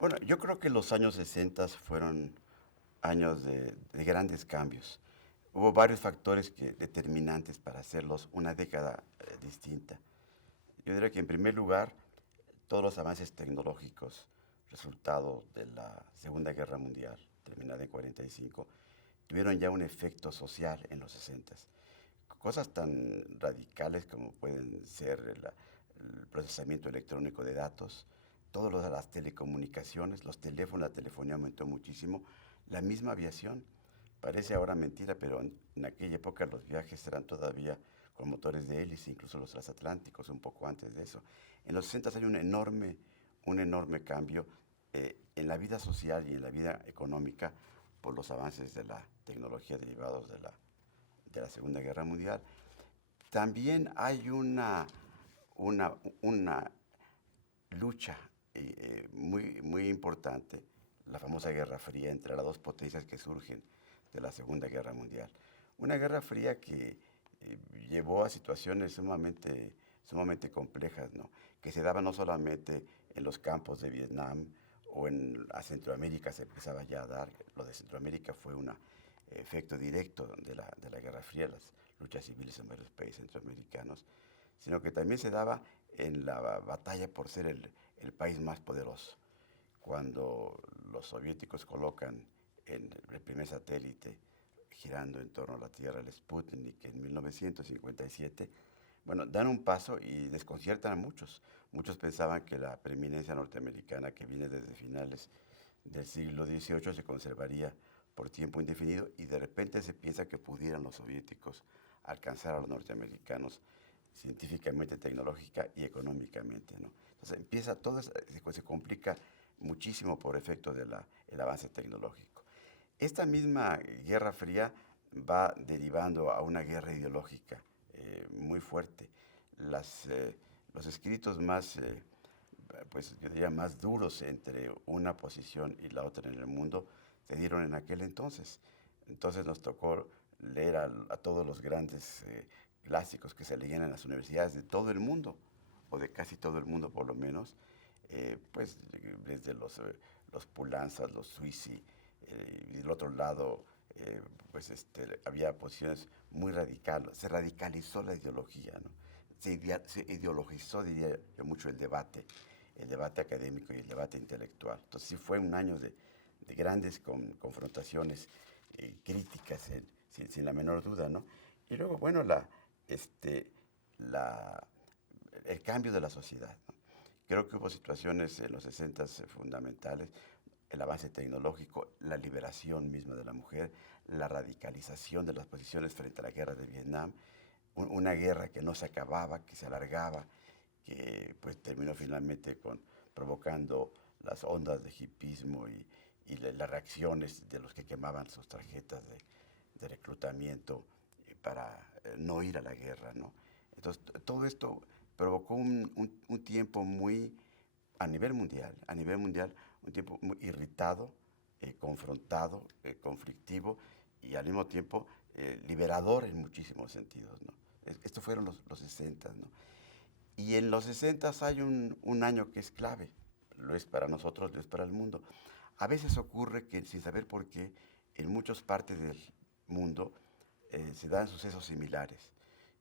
Bueno, yo creo que los años 60 fueron años de grandes cambios. Hubo varios factores determinantes para hacerlos una década distinta. Yo diría que en primer lugar, todos los avances tecnológicos, resultado de la Segunda Guerra Mundial, terminada en 45, tuvieron ya un efecto social en los 60. Cosas tan radicales como pueden ser el procesamiento electrónico de datos, todo lo de las telecomunicaciones, los teléfonos, la telefonía aumentó muchísimo, la misma aviación. Parece ahora mentira, pero en aquella época los viajes eran todavía con motores de hélice, incluso los transatlánticos, un poco antes de eso. En los 60 hay un enorme cambio en la vida social y en la vida económica por los avances de la tecnología derivados de la Segunda Guerra Mundial. También hay una lucha muy importante, la famosa Guerra Fría entre las dos potencias que surgen de la Segunda Guerra Mundial. Una Guerra Fría que llevó a situaciones sumamente complejas, ¿no? Que se daban no solamente en los campos de Vietnam o en a Centroamérica se empezaba ya a dar. Lo de Centroamérica fue un efecto directo de la Guerra Fría, las luchas civiles en varios países centroamericanos, sino que también se daba en la batalla por ser el país más poderoso. Cuando los soviéticos colocan en el primer satélite girando en torno a la Tierra, el Sputnik, en 1957, bueno, dan un paso y desconciertan a muchos. Muchos pensaban que la preeminencia norteamericana que viene desde finales del siglo XVIII se conservaría por tiempo indefinido y de repente se piensa que pudieran los soviéticos alcanzar a los norteamericanos científicamente, tecnológica y económicamente, ¿no? Entonces empieza todo, se complica muchísimo por efecto del avance tecnológico. Esta misma Guerra Fría va derivando a una guerra ideológica muy fuerte. Los escritos más, pues yo diría, más duros entre una posición y la otra en el mundo se dieron en aquel entonces. Entonces nos tocó leer a todos los grandes clásicos que se leían en las universidades de todo el mundo, o de casi todo el mundo por lo menos, pues desde los Pulanzas, los Suisi, y del otro lado, había posiciones muy radicales, se radicalizó la ideología, ¿no? Se ideologizó, diría yo, mucho el debate académico y el debate intelectual. Entonces sí fue un año de grandes confrontaciones críticas, sin la menor duda, ¿no? Y luego, bueno, este, la, el cambio de la sociedad, ¿no? Creo que hubo situaciones en los 60 fundamentales, el avance tecnológico, la liberación misma de la mujer, la radicalización de las posiciones frente a la guerra de Vietnam, una guerra que no se acababa, que se alargaba, que pues terminó finalmente provocando las ondas de hipismo y las reacciones de los que quemaban sus tarjetas de reclutamiento para no ir a la guerra, ¿no? Entonces, todo esto provocó un tiempo a nivel mundial, un tiempo muy irritado, confrontado, conflictivo y al mismo tiempo liberador en muchísimos sentidos, ¿no? Estos fueron los 60, ¿no? Y en los 60 hay un año que es clave, lo es para nosotros, lo es para el mundo. A veces ocurre que sin saber por qué, en muchas partes del mundo se dan sucesos similares.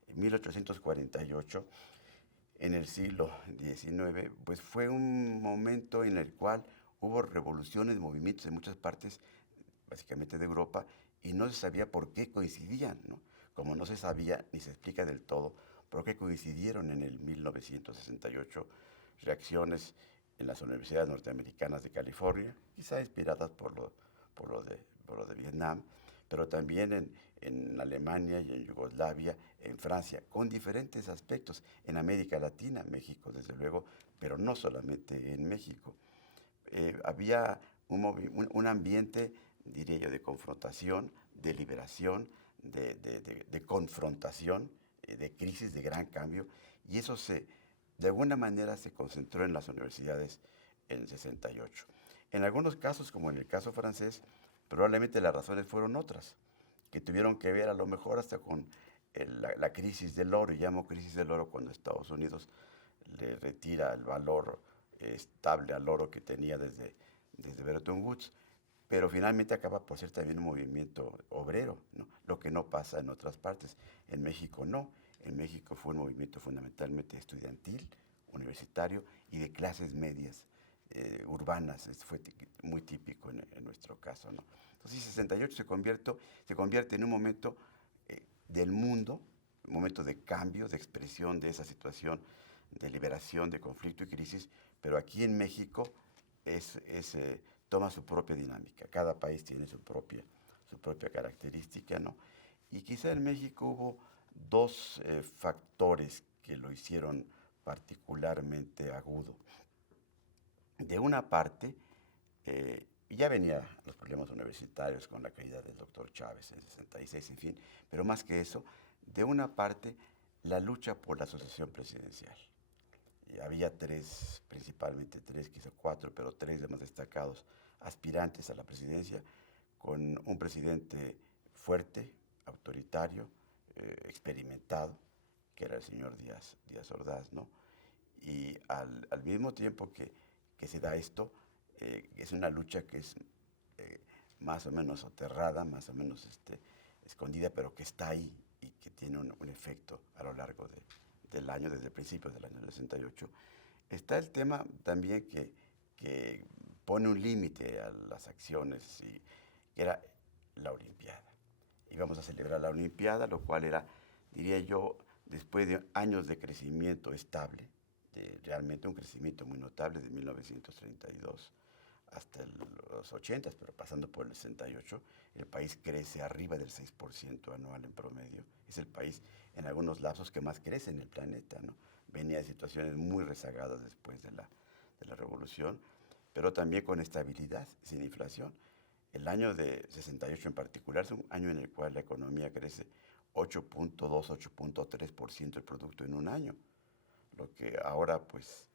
En 1848, en el siglo XIX, pues fue un momento en el cual hubo revoluciones, movimientos en muchas partes, básicamente de Europa, y no se sabía por qué coincidían, ¿no? Como no se sabía ni se explica del todo por qué coincidieron en el 1968 reacciones en las universidades norteamericanas de California, quizá inspiradas por lo de Vietnam, pero también en Alemania y en Yugoslavia, en Francia, con diferentes aspectos, en América Latina, México desde luego, pero no solamente en México. Había un ambiente, diría yo, de confrontación, de liberación, de confrontación, de crisis, de gran cambio, y eso de alguna manera se concentró en las universidades en 68. En algunos casos, como en el caso francés, probablemente las razones fueron otras, que tuvieron que ver a lo mejor hasta con la crisis del oro, y llamo crisis del oro cuando Estados Unidos le retira el valor estable al oro que tenía desde Bretton Woods, pero finalmente acaba por ser también un movimiento obrero, ¿no? Lo que no pasa en otras partes. En México no. En México fue un movimiento fundamentalmente estudiantil, universitario y de clases medias, urbanas. Fue muy típico en nuestro caso, ¿no? Entonces, 68 se convierte en un momento del mundo, un momento de cambio, de expresión de esa situación de liberación, de conflicto y crisis, pero aquí en México toma su propia dinámica. Cada país tiene su propia característica, ¿no? Y quizá en México hubo dos factores que lo hicieron particularmente agudo. De una parte, ya venía los problemas universitarios con la caída del doctor Chávez en 66, en fin, pero más que eso, de una parte, la lucha por la sucesión presidencial. Había tres, principalmente tres, quizá cuatro, pero tres de más destacados aspirantes a la presidencia, con un presidente fuerte, autoritario, experimentado, que era el señor Díaz Ordaz, ¿no? Y al mismo tiempo que se da esto, es una lucha que es más o menos soterrada, más o menos escondida, pero que está ahí y que tiene un efecto a lo largo del año, desde el principio del año 68. Está el tema también que pone un límite a las acciones, que era la Olimpiada. Íbamos a celebrar la Olimpiada, lo cual era, diría yo, después de años de crecimiento estable, realmente un crecimiento muy notable de 1932 hasta los 80, pero pasando por el 68, el país crece arriba del 6% anual en promedio. Es el país en algunos lapsos que más crece en el planeta, ¿no? Venía de situaciones muy rezagadas después de la revolución, pero también con estabilidad, sin inflación. El año de 68 en particular es un año en el cual la economía crece 8.2, 8.3% del producto en un año, lo que ahora pues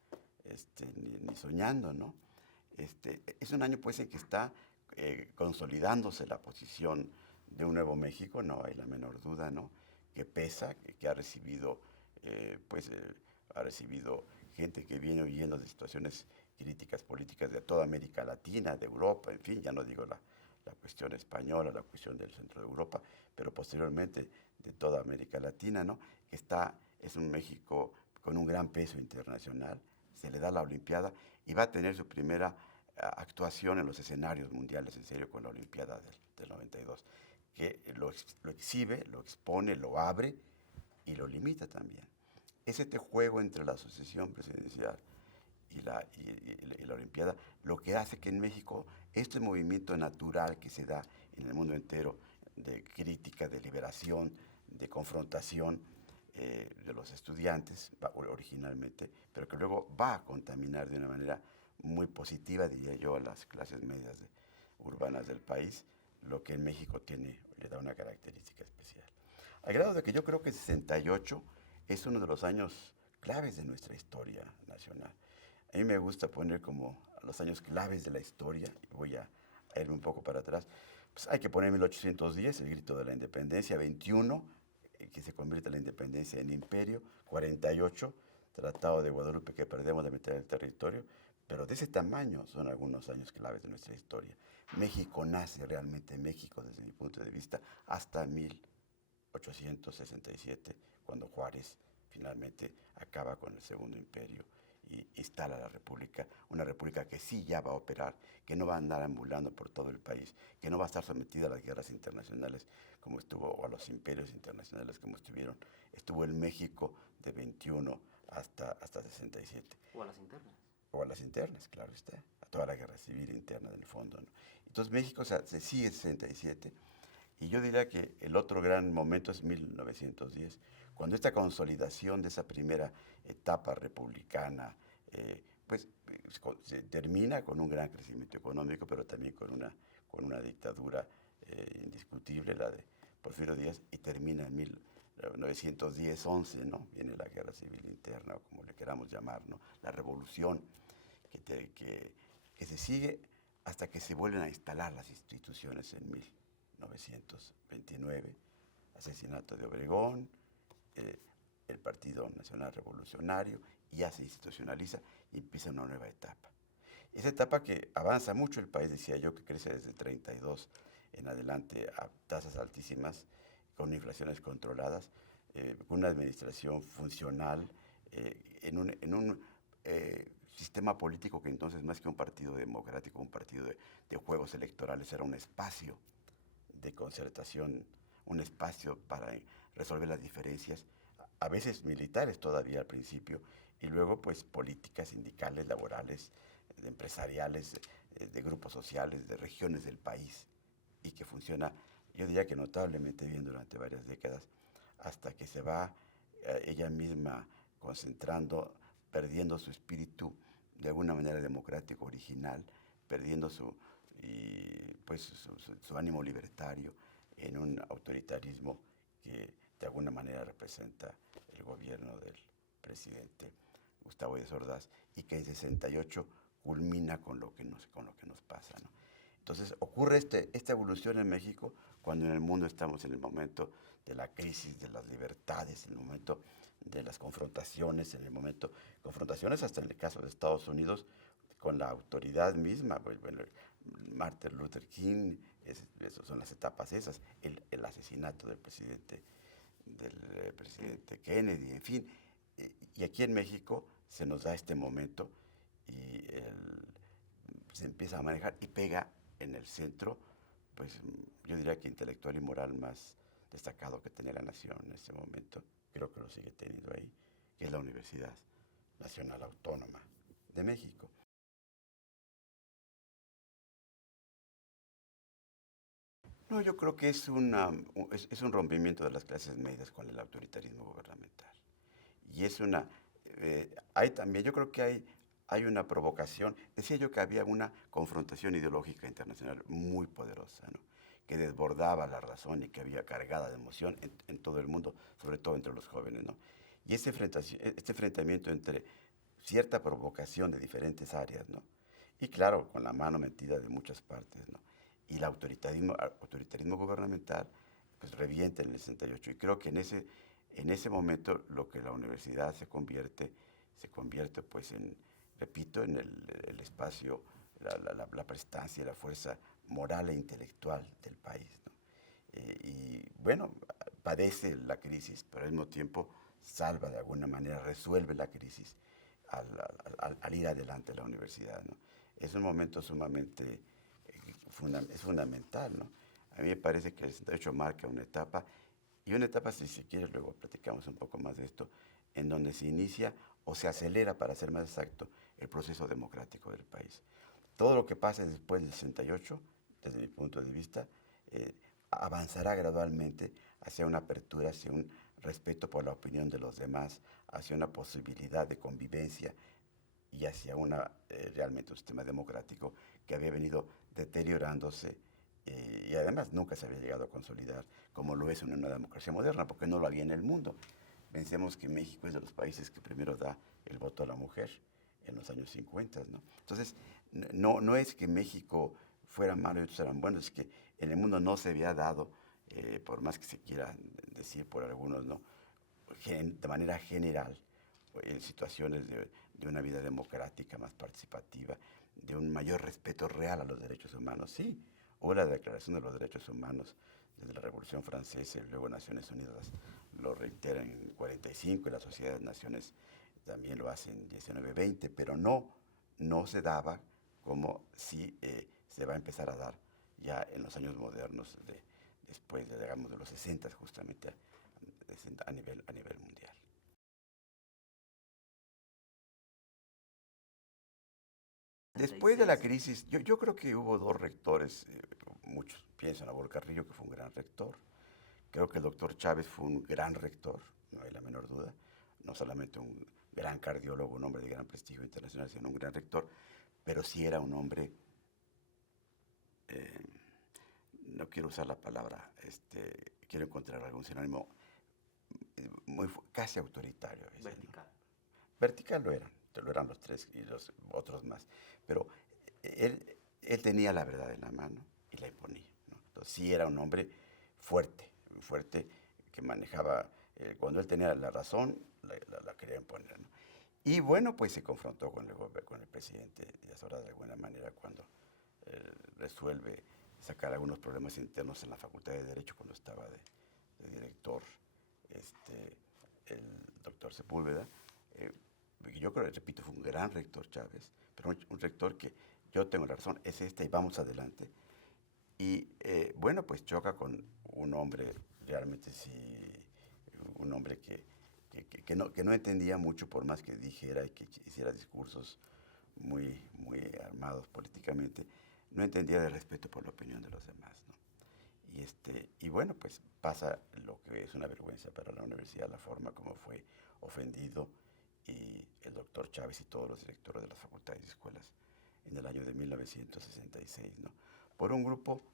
ni soñando, ¿no? Es un año pues en que está consolidándose la posición de un Nuevo México, no hay la menor duda, ¿no? Que pesa, que ha recibido gente que viene huyendo de situaciones críticas políticas de toda América Latina, de Europa, en fin, ya no digo la cuestión española, la cuestión del centro de Europa, pero posteriormente de toda América Latina, ¿no? Es un México con un gran peso internacional, se le da la Olimpiada y va a tener su primera actuación en los escenarios mundiales, en serio, con la Olimpiada del 92, que lo exhibe, lo expone, lo abre y lo limita también. Es este juego entre la sucesión presidencial y la Olimpiada lo que hace que en México este movimiento natural que se da en el mundo entero de crítica, de liberación, de confrontación de los estudiantes originalmente, pero que luego va a contaminar de una manera muy positiva, diría yo, a las clases medias urbanas del país, lo que en México le da una característica especial. Al grado de que yo creo que 68 es uno de los años claves de nuestra historia nacional. A mí me gusta poner como los años claves de la historia, y voy a irme un poco para atrás. Pues hay que poner 1810, el grito de la independencia, 21, que se convierte la independencia en imperio, 48, Tratado de Guadalupe que perdemos de mitad del territorio, pero de ese tamaño son algunos años claves de nuestra historia. México nace realmente, México desde mi punto de vista, hasta 1867, cuando Juárez finalmente acaba con el Segundo Imperio y instala la república, una república que sí ya va a operar, que no va a andar ambulando por todo el país, que no va a estar sometida a las guerras internacionales como estuvo, o a los imperios internacionales como estuvo el México de 21 hasta 67. O a las internas. O a las internas, claro está, a toda la guerra civil interna en el fondo, ¿no? Entonces México se sigue 67 y yo diría que el otro gran momento es 1910, cuando esta consolidación de esa primera etapa republicana, se termina con un gran crecimiento económico, pero también con una dictadura indiscutible, la de Porfirio Díaz, y termina en 1910-11, ¿no? Viene la guerra civil interna, o como le queramos llamar, ¿no? La revolución que se sigue hasta que se vuelven a instalar las instituciones en 1929, asesinato de Obregón, el Partido Nacional Revolucionario y ya se institucionaliza y empieza una nueva etapa. Esa etapa que avanza mucho el país, decía yo, que crece desde 32 en adelante a tasas altísimas, con inflaciones controladas, con una administración funcional, en un sistema político que entonces más que un partido democrático, un partido de juegos electorales, era un espacio de concertación, un espacio para resolver las diferencias, a veces militares todavía al principio, y luego pues políticas sindicales, laborales, empresariales, de grupos sociales, de regiones del país, y que funciona, yo diría que notablemente bien durante varias décadas, hasta que se va ella misma concentrando, perdiendo su espíritu de alguna manera democrático original, perdiendo su ánimo libertario en un autoritarismo que de alguna manera representa el gobierno del presidente Gustavo Díaz Ordaz, y que en 68 culmina con lo que nos pasa, ¿no? Entonces ocurre esta evolución en México cuando en el mundo estamos en el momento de la crisis de las libertades, en el momento de las confrontaciones, en el momento, confrontaciones hasta en el caso de Estados Unidos con la autoridad misma. Bueno, Martin Luther King, esas son las etapas esas, el asesinato del presidente Kennedy, en fin. Y aquí en México se nos da este momento y se empieza a manejar y pega en el centro, pues yo diría que intelectual y moral más destacado que tenía la nación en ese momento, creo que lo sigue teniendo ahí, que es la Universidad Nacional Autónoma de México. No, yo creo que es un rompimiento de las clases medias con el autoritarismo gubernamental. Y hay también, yo creo que hay una provocación. Decía yo que había una confrontación ideológica internacional muy poderosa, ¿no? Que desbordaba la razón y que había cargada de emoción en todo el mundo, sobre todo entre los jóvenes, ¿no? Y este enfrentamiento entre cierta provocación de diferentes áreas, ¿no? Y claro, con la mano metida de muchas partes, ¿no? Y el autoritarismo gubernamental, pues revienta en el 68. Y creo que en ese momento lo que la universidad se convierte pues repito, en el espacio, la prestancia y la fuerza moral e intelectual del país, ¿no? Y bueno, padece la crisis, pero al mismo tiempo salva de alguna manera, resuelve la crisis al ir adelante la universidad, ¿no? Es un momento sumamente, es fundamental, ¿no? A mí me parece que el 68 marca una etapa, y una etapa, si quieres, luego platicamos un poco más de esto, en donde se inicia o se acelera, para ser más exacto, el proceso democrático del país. Todo lo que pase después del 68, desde mi punto de vista, avanzará gradualmente hacia una apertura, hacia un respeto por la opinión de los demás, hacia una posibilidad de convivencia y hacia realmente un sistema democrático que había venido deteriorándose, y además nunca se había llegado a consolidar como lo es en una democracia moderna, porque no lo había en el mundo. Pensemos que México es de los países que primero da el voto a la mujer en los años 50, ¿no? Entonces, no es que México fuera malo y otros eran buenos, es que en el mundo no se había dado, por más que se quiera decir por algunos, ¿no? De manera general, en situaciones de una vida democrática más participativa, de un mayor respeto real a los derechos humanos. Sí, o la Declaración de los Derechos Humanos desde la Revolución Francesa y luego Naciones Unidas lo reiteran en 45 y la Sociedad de Naciones también lo hacen en 1920, pero no se daba como si se va a empezar a dar ya en los años modernos, después digamos, de los 60 justamente a nivel mundial. Después de la crisis, yo creo que hubo dos rectores, muchos piensan, Abraham Carrillo, que fue un gran rector. Creo que el doctor Chávez fue un gran rector, no hay la menor duda. No solamente un gran cardiólogo, un hombre de gran prestigio internacional, sino un gran rector, pero sí era un hombre, eh, no quiero usar la palabra, quiero encontrar algún sinónimo, casi autoritario. Vertical. ¿No? Vertical lo eran los tres y los otros más, pero él tenía la verdad en la mano y la imponía, ¿no? Entonces sí era un hombre fuerte, fuerte, que manejaba, cuando él tenía la razón, la quería imponer, ¿no? Y bueno, pues se confrontó con el presidente Díaz Ordaz de alguna manera cuando resuelve sacar algunos problemas internos en la Facultad de Derecho cuando estaba de director el doctor Sepúlveda. Eh, yo creo, repito, fue un gran rector Chávez, pero un rector que yo tengo la razón, es este y vamos adelante. Y bueno, pues choca con un hombre, realmente sí, un hombre que no entendía mucho por más que dijera y que hiciera discursos muy armados políticamente, no entendía del respeto por la opinión de los demás, ¿no? Y bueno, pues pasa lo que es una vergüenza para la universidad, la forma como fue ofendido y el doctor Chávez y todos los directores de las facultades y escuelas en el año de 1966, ¿no? Por un grupo,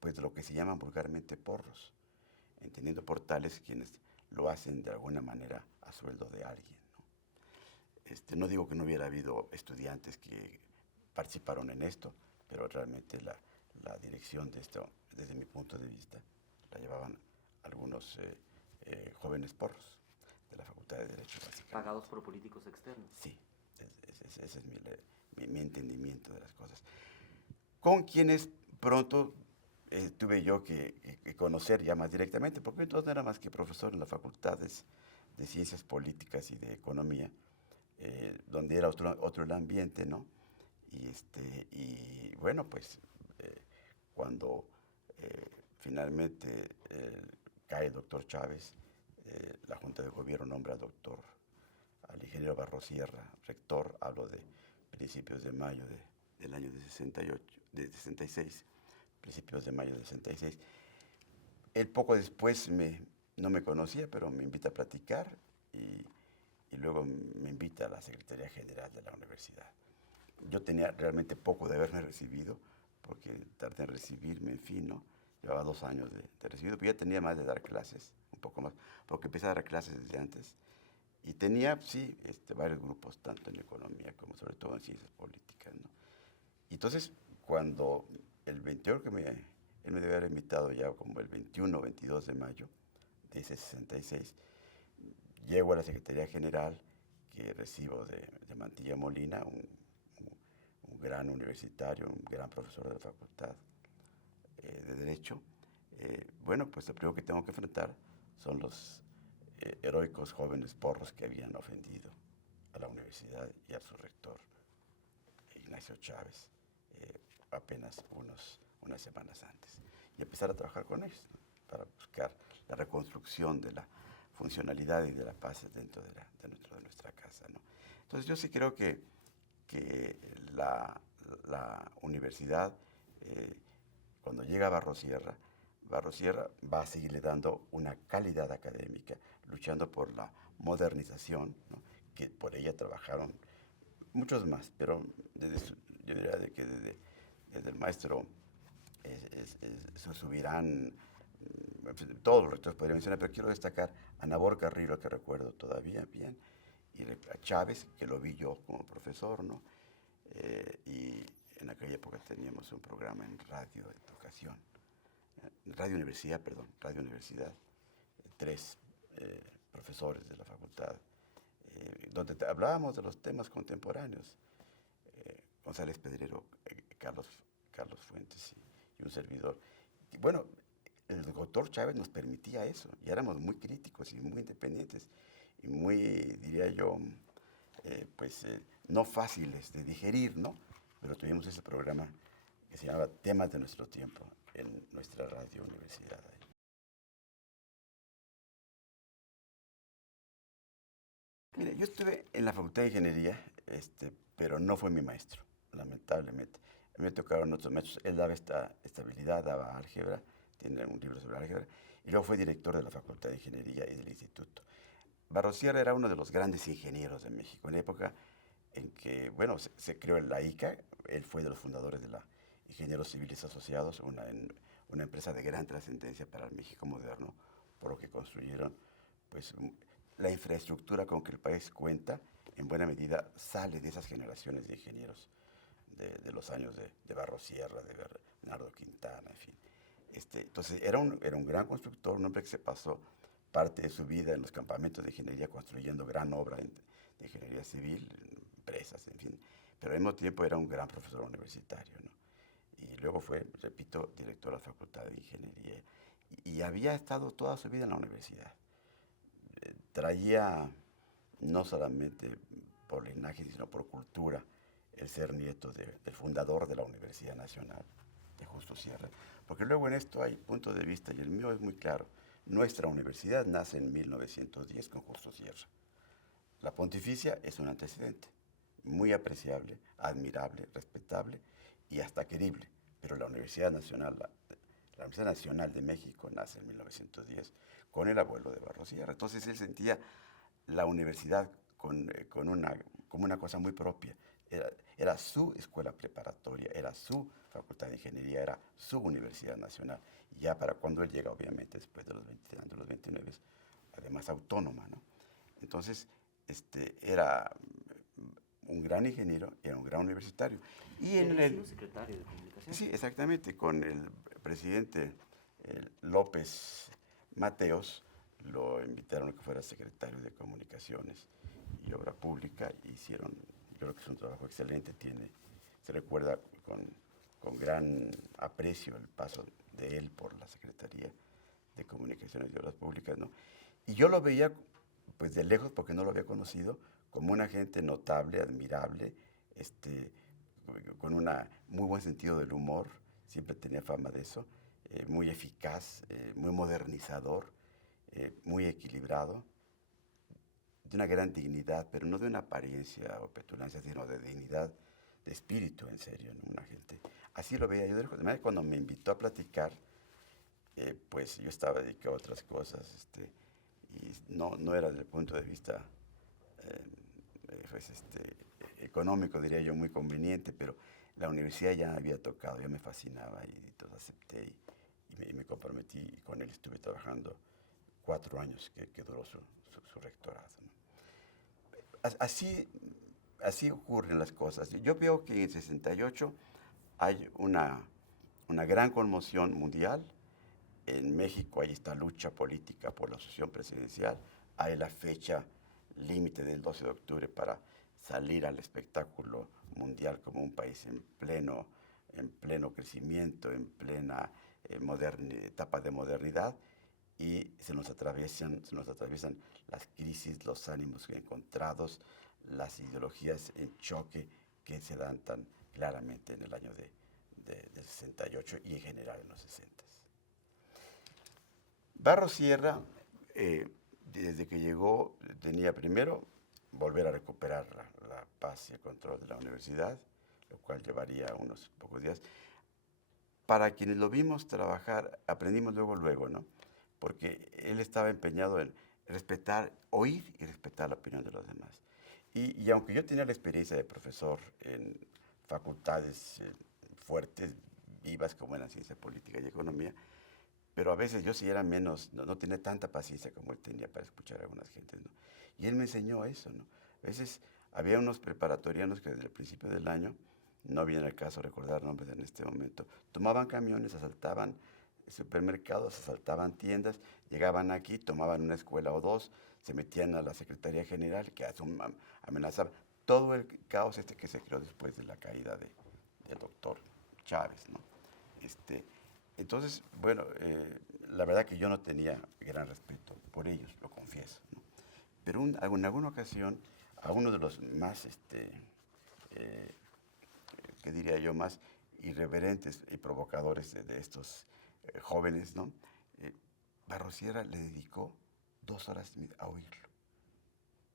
pues de lo que se llaman vulgarmente porros, entendiendo por tales quienes lo hacen de alguna manera a sueldo de alguien, ¿no? No digo que no hubiera habido estudiantes que participaron en esto, pero realmente la dirección de esto, desde mi punto de vista, la llevaban algunos jóvenes porros de la Facultad de Derecho, básicamente. Pagados por políticos externos. Sí, ese es mi entendimiento de las cosas. Con quienes pronto tuve yo que conocer ya más directamente, porque entonces no era más que profesor en las facultades de Ciencias Políticas y de Economía, donde era otro el ambiente, ¿no? Y bueno, pues cuando finalmente cae el doctor Chávez, la Junta de Gobierno nombra al ingeniero Barrosierra, rector, hablo de principios de mayo del año de 68, de 66, principios de mayo de 66. Él poco después no me conocía, pero me invita a platicar y luego me invita a la Secretaría General de la universidad. Yo tenía realmente poco de haberme recibido, porque tardé en recibirme, en fin, ¿no? Llevaba 2 años de recibido, pero ya tenía más de dar clases, un poco más, porque empecé a dar clases desde antes. Y tenía, sí, varios grupos, tanto en economía como sobre todo en ciencias políticas, ¿no? Y entonces, cuando el 28 él me debe haber invitado ya como el 21 o 22 de mayo de ese 66, llego a la Secretaría General que recibo de Mantilla Molina, un gran universitario, un gran profesor de la Facultad de Derecho. Bueno, pues lo primero que tengo que enfrentar son los heroicos jóvenes porros que habían ofendido a la universidad y a su rector, Ignacio Chávez, apenas unas semanas antes. Y empezar a trabajar con ellos, ¿no? Para buscar la reconstrucción de la funcionalidad y de la paz dentro de nuestra casa, ¿no? Entonces yo sí creo que la universidad, cuando llega a Barrosierra va a seguirle dando una calidad académica, luchando por la modernización, ¿no? Que por ella trabajaron muchos más, pero yo diría que desde el maestro Subirán, todos los rectores podría mencionar, pero quiero destacar a Nabor Carrillo, que recuerdo todavía bien, y a Chávez, que lo vi yo como profesor, ¿no? Y en aquella época teníamos un programa en Radio Educación, Radio Universidad, perdón, Radio Universidad, 3 profesores de la facultad, donde hablábamos de los temas contemporáneos. González Pedrero, Carlos Fuentes y un servidor. Y bueno, el doctor Chávez nos permitía eso, y éramos muy críticos y muy independientes, y muy, diría yo, no fáciles de digerir, ¿no? Pero tuvimos ese programa que se llamaba Temas de nuestro tiempo en nuestra radio universidad. Mire, yo estuve en la Facultad de Ingeniería, pero no fue mi maestro, lamentablemente. A mí me tocaron otros maestros. Él daba esta estabilidad, daba álgebra, tiene un libro sobre álgebra, y luego fue director de la Facultad de Ingeniería y del Instituto. Barrosierra era uno de los grandes ingenieros de México, en la época en que, bueno, se creó la ICA. Él fue de los fundadores de la Ingenieros Civiles Asociados, una empresa de gran trascendencia para el México moderno, por lo que construyeron, pues, la infraestructura con que el país cuenta, en buena medida, sale de esas generaciones de ingenieros de los años de Barrosierra, de Bernardo Quintana, en fin. Entonces, era un gran constructor, un hombre que se pasó parte de su vida en los campamentos de ingeniería construyendo gran obra de ingeniería civil, empresas, en fin. Pero al mismo tiempo era un gran profesor universitario, ¿no? Y luego fue, repito, director de la Facultad de Ingeniería. Y había estado toda su vida en la universidad. Traía, no solamente por linaje, sino por cultura, el ser nieto del fundador de la Universidad Nacional, de Justo Sierra. Porque luego en esto hay puntos de vista, y el mío es muy claro. Nuestra universidad nace en 1910 con Justo Sierra. La pontificia es un antecedente, muy apreciable, admirable, respetable y hasta querible. Pero la la Universidad Nacional de México nace en 1910 con el abuelo de Barros Sierra. Entonces él sentía la universidad como una cosa muy propia. Era su escuela preparatoria, era su facultad de ingeniería, era su universidad nacional. Y ya para cuando él llega, obviamente, después de los 29, además autónoma, ¿no? Entonces, era un gran ingeniero, era un gran universitario. Y en Había el, sido secretario de comunicación. sí, exactamente, con el presidente López Mateos, lo invitaron a que fuera secretario de Comunicaciones y Obra Pública. Hicieron, yo creo que es un trabajo excelente, se recuerda con gran aprecio el paso de él por la Secretaría de Comunicaciones y Obras Públicas, ¿no? Y yo lo veía, pues de lejos, porque no lo había conocido, como una gente notable, admirable, con un muy buen sentido del humor, siempre tenía fama de eso, muy eficaz, muy modernizador, muy equilibrado, de una gran dignidad, pero no de una apariencia o petulancia, sino de dignidad, de espíritu, en serio, ¿no? Una gente. Así lo veía yo de lejos. De manera que cuando me invitó a platicar, pues yo estaba dedicado a otras cosas, y no era desde el punto de vista pues, económico, diría yo, muy conveniente, pero la universidad ya me había tocado, ya me fascinaba y entonces acepté y me comprometí y con él estuve trabajando 4 años que duró su rectorado, ¿no? Así, así ocurren las cosas. Yo veo que en el 68 hay una gran conmoción mundial. En México hay esta lucha política por la sucesión presidencial. Hay la fecha límite del 12 de octubre para salir al espectáculo mundial como un país en pleno crecimiento, en plena etapa de modernidad, y se nos atraviesan las crisis, los ánimos encontrados, las ideologías en choque que se dan tan claramente en el año del 68 y en general en los 60. Barros Sierra, desde que llegó, tenía primero volver a recuperar la paz y el control de la universidad, lo cual llevaría unos pocos días. Para quienes lo vimos trabajar, aprendimos luego, ¿no? Porque él estaba empeñado en respetar, oír y respetar la opinión de los demás. Y aunque yo tenía la experiencia de profesor en facultades fuertes, vivas como en la ciencia política y economía, pero a veces yo sí era menos, no tenía tanta paciencia como él tenía para escuchar a algunas gentes, ¿no? Y él me enseñó eso, ¿no? A veces había unos preparatorianos que desde el principio del año, no viene al caso recordar nombres en este momento, tomaban camiones, asaltaban supermercados, asaltaban tiendas, llegaban aquí, tomaban una escuela o dos, se metían a la Secretaría General, que amenazaba todo el caos que se creó después de la caída del doctor Chávez, ¿no? Entonces, bueno, la verdad que yo no tenía gran respeto por ellos, lo confieso, ¿no? Pero en alguna ocasión, a uno de los más, eh, ¿qué diría yo?, más irreverentes y provocadores de estos jóvenes, ¿no? Barros Sierra le dedicó 2 horas a oírlo.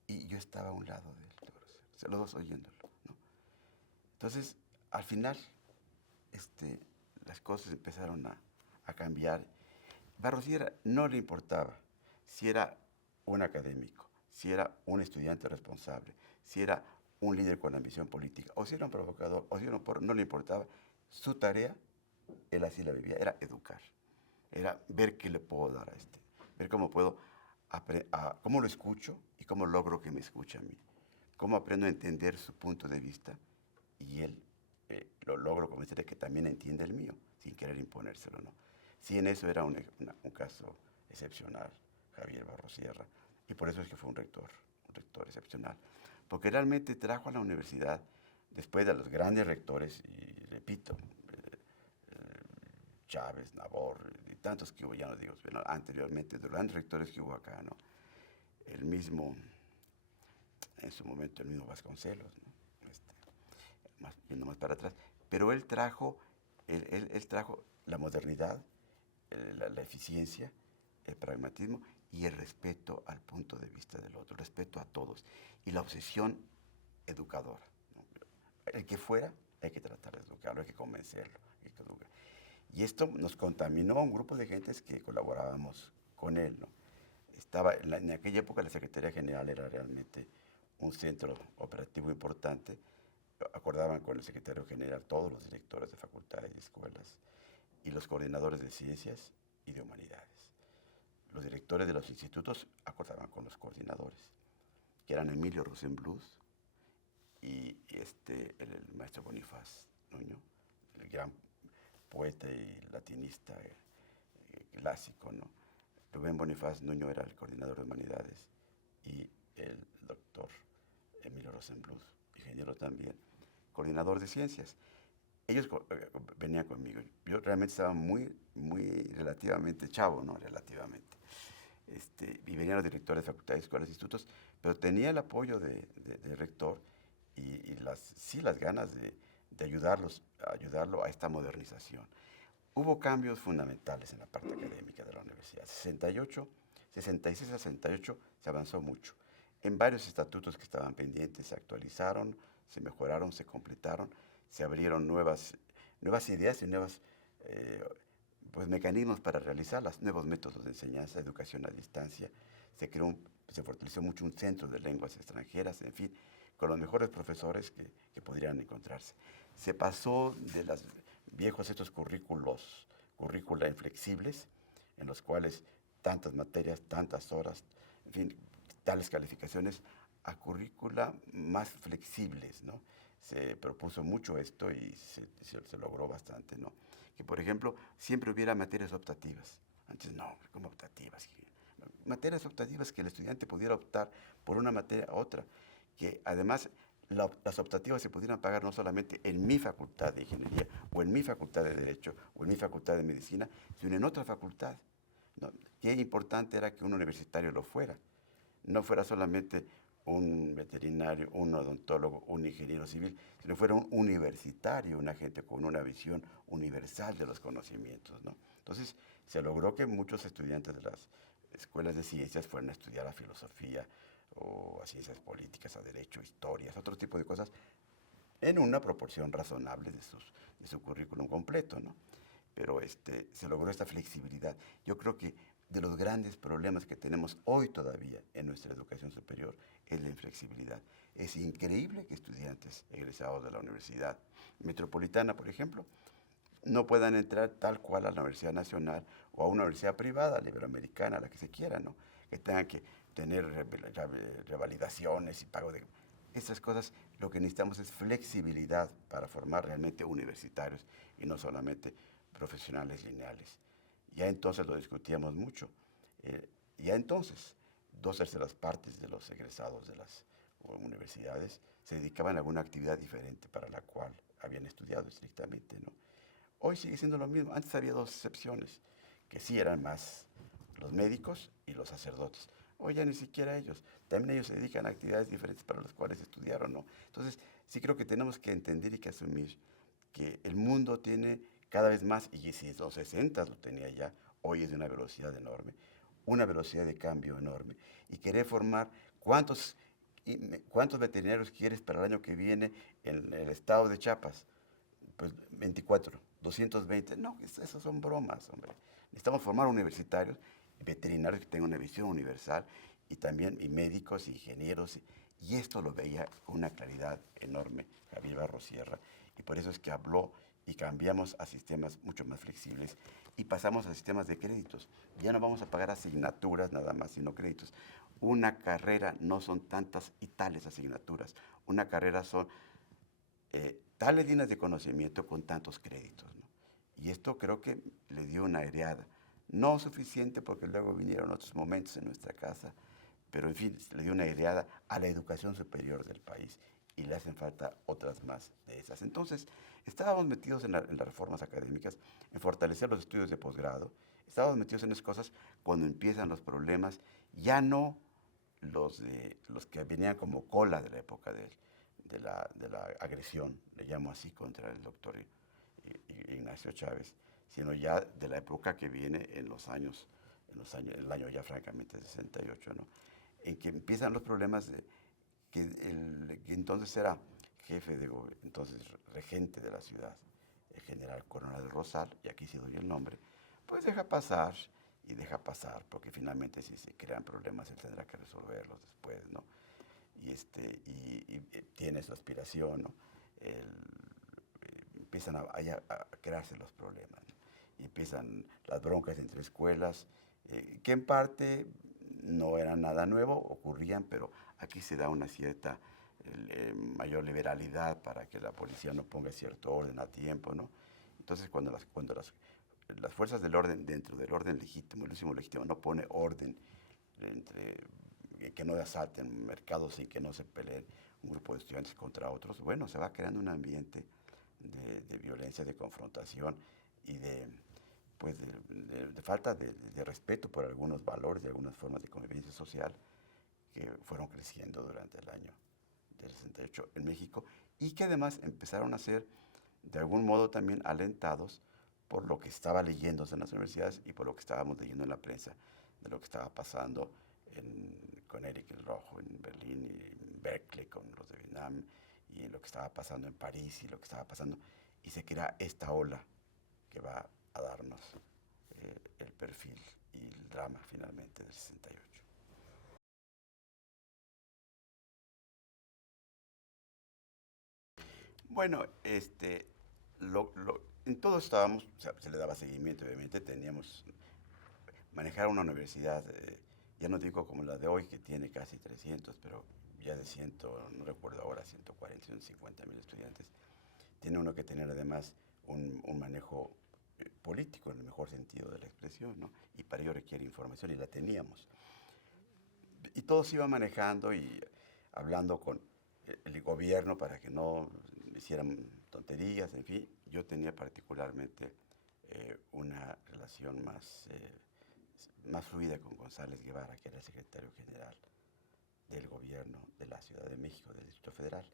Y yo estaba a un lado de él, o sea, los dos oyéndolo, ¿no? Entonces, al final, las cosas empezaron a cambiar. Barros Sierra no le importaba si era un académico, si era un estudiante responsable, si era un líder con ambición política, o si era un provocador, o si era un porro, no le importaba. Su tarea, él así la vivía, era educar, era ver qué le puedo dar a ver cómo puedo, cómo lo escucho y cómo logro que me escuche a mí, cómo aprendo a entender su punto de vista y él lo logro convencer de que también entiende el mío, sin querer imponérselo, ¿no? Sí, en eso era un caso excepcional, Javier Barros Sierra, y por eso es que fue un rector rector excepcional, porque realmente trajo a la universidad, después de los grandes rectores, y repito, Chávez, Nabor, y tantos que hubo, ya no digo, bueno, anteriormente, de los grandes rectores que hubo acá, ¿no? El mismo, en su momento, el mismo Vasconcelos, ¿no? Yendo más para atrás, pero él trajo la modernidad, la eficiencia, el pragmatismo y el respeto al punto de vista del otro, el respeto a todos y la obsesión educadora, ¿no? El que fuera, hay que tratar de educarlo, hay que convencerlo. Y esto nos contaminó a un grupo de gentes que colaborábamos con él, ¿no? En aquella época la Secretaría General era realmente un centro operativo importante. Acordaban con el secretario general todos los directores de facultades y escuelas y los coordinadores de ciencias y de humanidades. Los directores de los institutos acordaban con los coordinadores, que eran Emilio Rosenbluth y el maestro Bonifaz Nuño, el gran poeta y latinista clásico, ¿no? Rubén Bonifaz Nuño era el coordinador de humanidades y el doctor Emilio Rosenbluth, ingeniero también, coordinador de ciencias. Ellos venían conmigo. Yo realmente estaba muy relativamente chavo, ¿no? Relativamente. Y venían los directores de facultades, escuelas, institutos, pero tenía el apoyo del rector y las ganas de ayudarlo a esta modernización. Hubo cambios fundamentales en la parte académica de la universidad. 66 a 68 se avanzó mucho. En varios estatutos que estaban pendientes se actualizaron, se mejoraron, se completaron, se abrieron nuevas ideas y nuevos mecanismos para realizarlas, nuevos métodos de enseñanza, educación a distancia. Se fortaleció mucho un centro de lenguas extranjeras, en fin, con los mejores profesores que podrían encontrarse. Se pasó de los viejos estos currícula inflexibles, en los cuales tantas materias, tantas horas, en fin, tales calificaciones, a currícula más flexibles, ¿no? Se propuso mucho esto y se logró bastante, ¿no? Que, por ejemplo, siempre hubiera materias optativas. Antes, no, ¿cómo optativas? Materias optativas que el estudiante pudiera optar por una materia a otra, que además las optativas se pudieran pagar no solamente en mi facultad de ingeniería, o en mi facultad de derecho, o en mi facultad de medicina, sino en otra facultad, ¿no? Qué importante era que un universitario lo fuera, no fuera solamente un veterinario, un odontólogo, un ingeniero civil, sino fuera un universitario, una gente con una visión universal de los conocimientos, ¿no? Entonces, se logró que muchos estudiantes de las escuelas de ciencias fueran a estudiar a filosofía o a ciencias políticas, a derecho, historias, otro tipo de cosas, en una proporción razonable de su currículum completo, ¿no? Pero se logró esta flexibilidad. Yo creo que de los grandes problemas que tenemos hoy todavía en nuestra educación superior es la inflexibilidad. Es increíble que estudiantes egresados de la Universidad Metropolitana, por ejemplo, no puedan entrar tal cual a la Universidad Nacional o a una universidad privada, iberoamericana, la que se quiera, ¿no? Que tengan que tener revalidaciones y pago de... Estas cosas, lo que necesitamos es flexibilidad para formar realmente universitarios y no solamente profesionales lineales. Ya entonces lo discutíamos mucho. Ya entonces, 2/3 de los egresados de las universidades se dedicaban a alguna actividad diferente para la cual habían estudiado estrictamente, ¿no? Hoy sigue siendo lo mismo. Antes había dos excepciones, que sí eran más los médicos y los sacerdotes. Hoy ya ni siquiera ellos. También ellos se dedican a actividades diferentes para las cuales estudiaron, ¿no? Entonces, sí creo que tenemos que entender y que asumir que el mundo tiene cada vez más, y si en los 60 lo tenía ya, hoy es de una velocidad enorme, una velocidad de cambio enorme. Y querer formar cuántos veterinarios quieres para el año que viene en el estado de Chiapas. Pues 24, 220. No, esas son bromas, hombre. Necesitamos formar universitarios, veterinarios que tengan una visión universal y también y médicos, ingenieros. Y esto lo veía con una claridad enorme Javier Barros Sierra. Y por eso es que habló y cambiamos a sistemas mucho más flexibles y pasamos a sistemas de créditos. Ya no vamos a pagar asignaturas nada más, sino créditos. Una carrera no son tantas y tales asignaturas. Una carrera son tales líneas de conocimiento con tantos créditos, ¿no? Y esto creo que le dio una aireada. No suficiente porque luego vinieron otros momentos en nuestra casa, pero en fin, le dio una ideada a la educación superior del país y le hacen falta otras más de esas. Entonces, estábamos metidos en las reformas académicas, en fortalecer los estudios de posgrado, estábamos metidos en esas cosas cuando empiezan los problemas, ya no los que venían como cola de la época de la agresión, le llamo así, contra el doctor Ignacio Chávez, sino ya de la época que viene el año ya francamente 68, ¿no? En que empiezan los problemas de que entonces era jefe de entonces regente de la ciudad, el general Corona del Rosal, y aquí sí doy el nombre, pues deja pasar y deja pasar, porque finalmente si se crean problemas él tendrá que resolverlos después, ¿no? Y tiene su aspiración, ¿no? Empiezan a crearse los problemas, ¿no? Y empiezan las broncas entre escuelas, que en parte no eran nada nuevo, ocurrían, pero aquí se da una cierta mayor liberalidad para que la policía no ponga cierto orden a tiempo, ¿no? Entonces, cuando las fuerzas del orden, dentro del orden legítimo, el último legítimo, no pone orden entre que no asalten mercados y que no se peleen un grupo de estudiantes contra otros, bueno, se va creando un ambiente de violencia, de confrontación y pues de falta de respeto por algunos valores y algunas formas de convivencia social que fueron creciendo durante el año del 68 en México y que además empezaron a ser de algún modo también alentados por lo que estaba leyéndose en las universidades y por lo que estábamos leyendo en la prensa, de lo que estaba pasando con Eric el Rojo en Berlín y en Berkeley con los de Vietnam y lo que estaba pasando en París y lo que estaba pasando. Y se crea esta ola que va a darnos el perfil y el drama finalmente del 68. Bueno, en todo estábamos, o sea, se le daba seguimiento, obviamente teníamos, manejar una universidad, ya no digo como la de hoy, que tiene casi 300, pero ya de 100, no recuerdo ahora, 140, 150 mil estudiantes, tiene uno que tener además un manejo político en el mejor sentido de la expresión, ¿no? Y para ello requiere información y la teníamos. Y todo se iba manejando y hablando con el gobierno para que no hicieran tonterías, en fin. Yo tenía particularmente una relación más fluida con González Guevara, que era el secretario general del gobierno de la Ciudad de México, del Distrito Federal,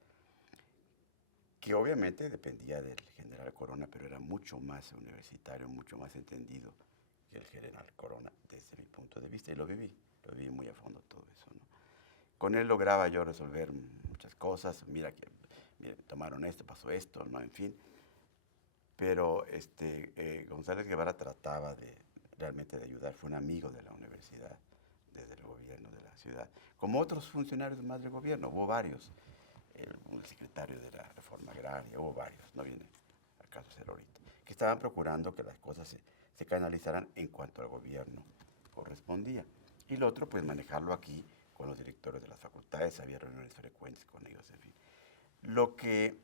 que obviamente dependía del general Corona, pero era mucho más universitario, mucho más entendido que el general Corona desde mi punto de vista, y lo viví muy a fondo todo eso, ¿no? Con él lograba yo resolver muchas cosas, mira, tomaron esto, pasó esto, ¿no? En fin, pero González Guevara trataba realmente de ayudar, fue un amigo de la universidad, desde el gobierno de la ciudad, como otros funcionarios más del gobierno, hubo varios, el secretario de la reforma agraria, hubo varios, no viene al caso ser ahorita, que estaban procurando que las cosas se canalizaran en cuanto al gobierno correspondía. Y lo otro, pues manejarlo aquí con los directores de las facultades, había reuniones frecuentes con ellos, en fin. Lo que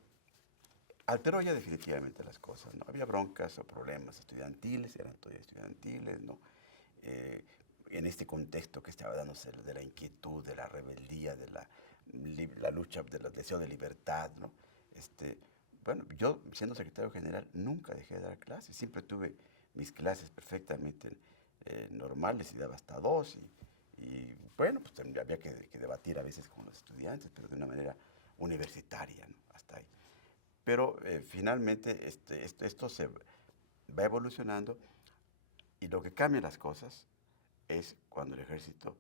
alteró ya definitivamente las cosas, ¿no? Había broncas o problemas estudiantiles, eran todavía estudiantiles, ¿no? Eh, en este contexto que estaba dándose de la inquietud, de la rebeldía, de la lucha, del deseo de libertad, ¿no? Bueno, yo siendo secretario general nunca dejé de dar clases, siempre tuve mis clases perfectamente normales y daba hasta dos y bueno, pues había que debatir a veces con los estudiantes, pero de una manera universitaria, ¿no? Hasta ahí. Pero finalmente esto se va evolucionando y lo que cambia las cosas es cuando el ejército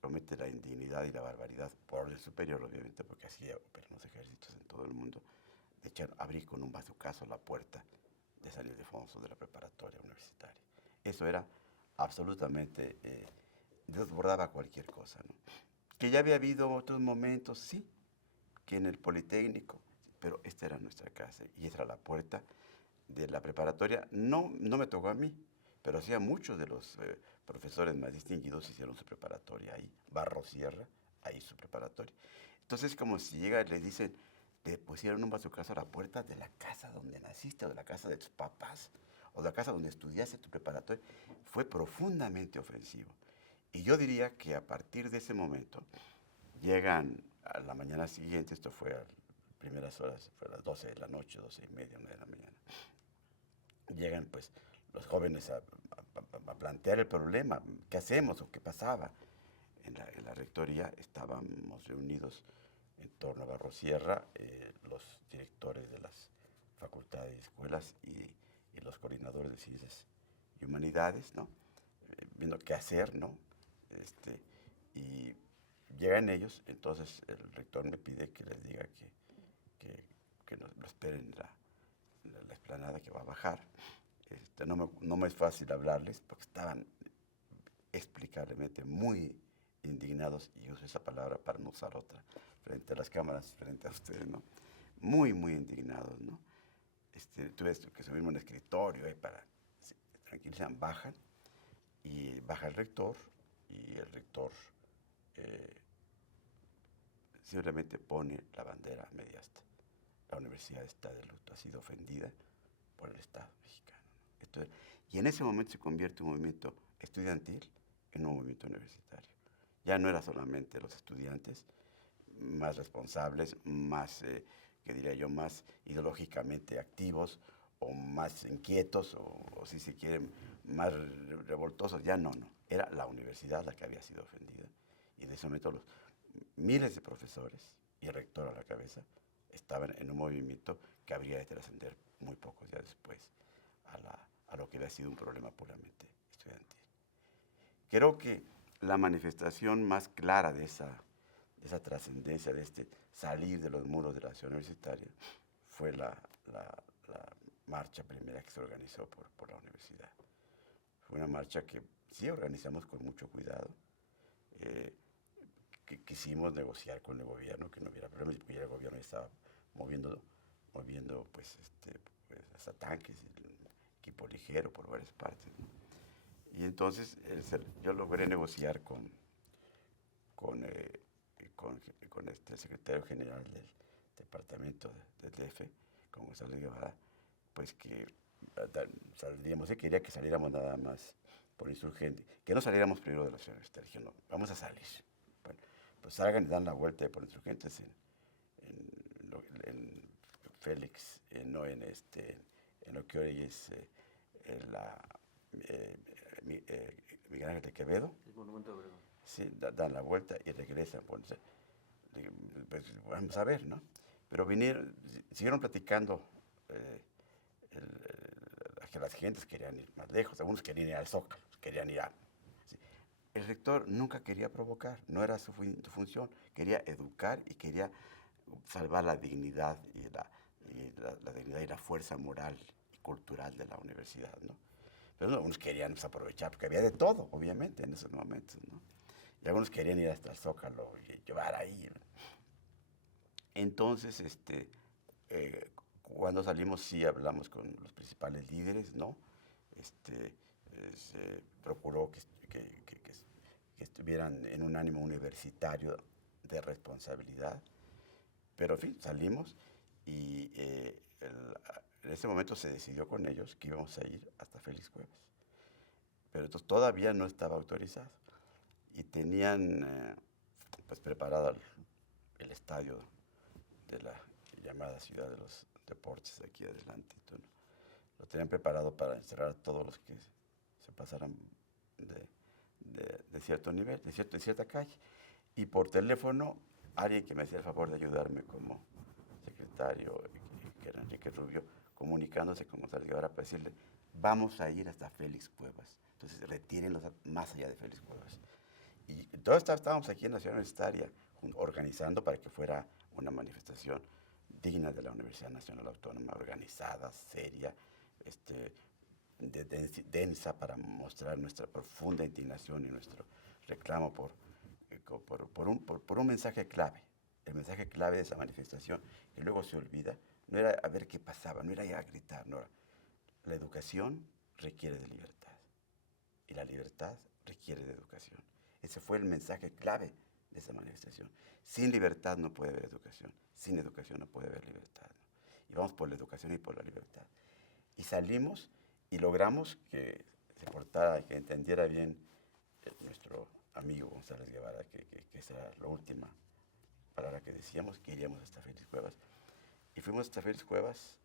comete la indignidad y la barbaridad por orden superior, obviamente, porque así operan los ejércitos en todo el mundo, de abrir con un bazucazo la puerta de San Ildefonso de la preparatoria universitaria. Eso era absolutamente, desbordaba cualquier cosa, ¿no? Que ya había habido otros momentos, sí, que en el Politécnico, pero esta era nuestra casa y esta era la puerta de la preparatoria. No, no me tocó a mí, pero sí a muchos de los profesores más distinguidos hicieron su preparatoria ahí. Barro Sierra, ahí su preparatoria. Entonces, como si llega y le dicen, te pusieron un bazucazo a la puerta de la casa donde naciste, o de la casa de tus papás, o de la casa donde estudiaste tu preparatoria, fue profundamente ofensivo. Y yo diría que a partir de ese momento llegan a la mañana siguiente, esto fue a primeras horas, fue a las 12 de la noche, 12:30, 1 de la mañana. Llegan pues los jóvenes a plantear el problema, qué hacemos o qué pasaba. En la rectoría estábamos reunidos en torno a Barrosierra, los directores de las facultades y escuelas y los coordinadores de ciencias y humanidades, ¿no? Viendo qué hacer, ¿no? Y llegan ellos, entonces el rector me pide que les diga que lo esperen en la explanada, que va a bajar. No me es fácil hablarles porque estaban explicablemente muy indignados, y uso esa palabra para no usar otra, frente a las cámaras, frente a ustedes, ¿no? Muy, muy indignados, ¿no? Tuve que subirme a un escritorio para tranquilizar, bajan, y baja el rector, y el rector simplemente pone la bandera a media asta. La universidad está de luto, ha sido ofendida por el Estado mexicano, ¿no? Y en ese momento se convierte un movimiento estudiantil en un movimiento universitario. Ya no era solamente los estudiantes más responsables, más, que diría yo, más ideológicamente activos, o más inquietos, o si se quieren, más revoltosos. Ya no. Era la universidad la que había sido ofendida. Y en ese momento los miles de profesores y el rector a la cabeza estaban en un movimiento que habría de trascender muy pocos días después a lo que había sido un problema puramente estudiantil. Creo que la manifestación más clara de esa trascendencia, de este salir de los muros de la ciudad universitaria, fue la marcha primera que se organizó por la universidad. Fue una marcha que sí organizamos con mucho cuidado. Que quisimos negociar con el gobierno, que no hubiera problemas, porque ya el gobierno estaba moviendo pues, hasta tanques y equipo ligero por varias partes, ¿no? Y entonces yo logré negociar con, eh, con el secretario general del departamento del DF, con Gonzalo Guevara, pues que saldríamos. Él quería que saliéramos nada más por Insurgente, que no saliéramos primero de la ciudad universitaria. Dije, no, vamos a salir. Bueno, pues salgan y dan la vuelta por Insurgentes en Félix, no en lo que hoy es la Miguel Ángel de Quevedo. El Monumento de Obregón. Sí, dan la vuelta y regresan. Pues vamos a ver, ¿no? Pero siguieron platicando. Que las gentes querían ir más lejos, algunos querían ir al Zócalo, querían ir a... ¿Sí? El rector nunca quería provocar, no era su función, quería educar y quería salvar la dignidad la dignidad y la fuerza moral y cultural de la universidad, ¿no? Pero algunos querían aprovechar, porque había de todo, obviamente, en esos momentos, ¿no? Y algunos querían ir hasta el Zócalo y llevar ahí, ¿no? Entonces, cuando salimos sí hablamos con los principales líderes, ¿no? Se procuró que estuvieran en un ánimo universitario de responsabilidad, pero en fin, salimos y en ese momento se decidió con ellos que íbamos a ir hasta Félix Cuevas, pero entonces todavía no estaba autorizado y tenían pues preparado el estadio de la llamada Ciudad de los Deportes de aquí adelante. Entonces, lo tenían preparado para encerrar a todos los que se pasaran de cierto nivel, de cierta calle. Y por teléfono, alguien que me hacía el favor de ayudarme como secretario, que era Enrique Rubio, comunicándose con González Guevara para decirle, vamos a ir hasta Félix Cuevas. Entonces, retírenlos más allá de Félix Cuevas. Y todos estábamos aquí en la ciudad universitaria organizando para que fuera una manifestación digna de la Universidad Nacional Autónoma, organizada, seria, densa, para mostrar nuestra profunda indignación y nuestro reclamo por un mensaje clave. El mensaje clave de esa manifestación, que luego se olvida, no era a ver qué pasaba, no era ir a gritar, no era. La educación requiere de libertad y la libertad requiere de educación. Ese fue el mensaje clave de esa manifestación. Sin libertad no puede haber educación, sin educación no puede haber libertad, ¿no? Y vamos por la educación y por la libertad. Y salimos y logramos que se portara, que entendiera bien amigo González Guevara que esa era la última palabra que decíamos, que iríamos hasta Félix Cuevas. Y fuimos hasta Félix Cuevas,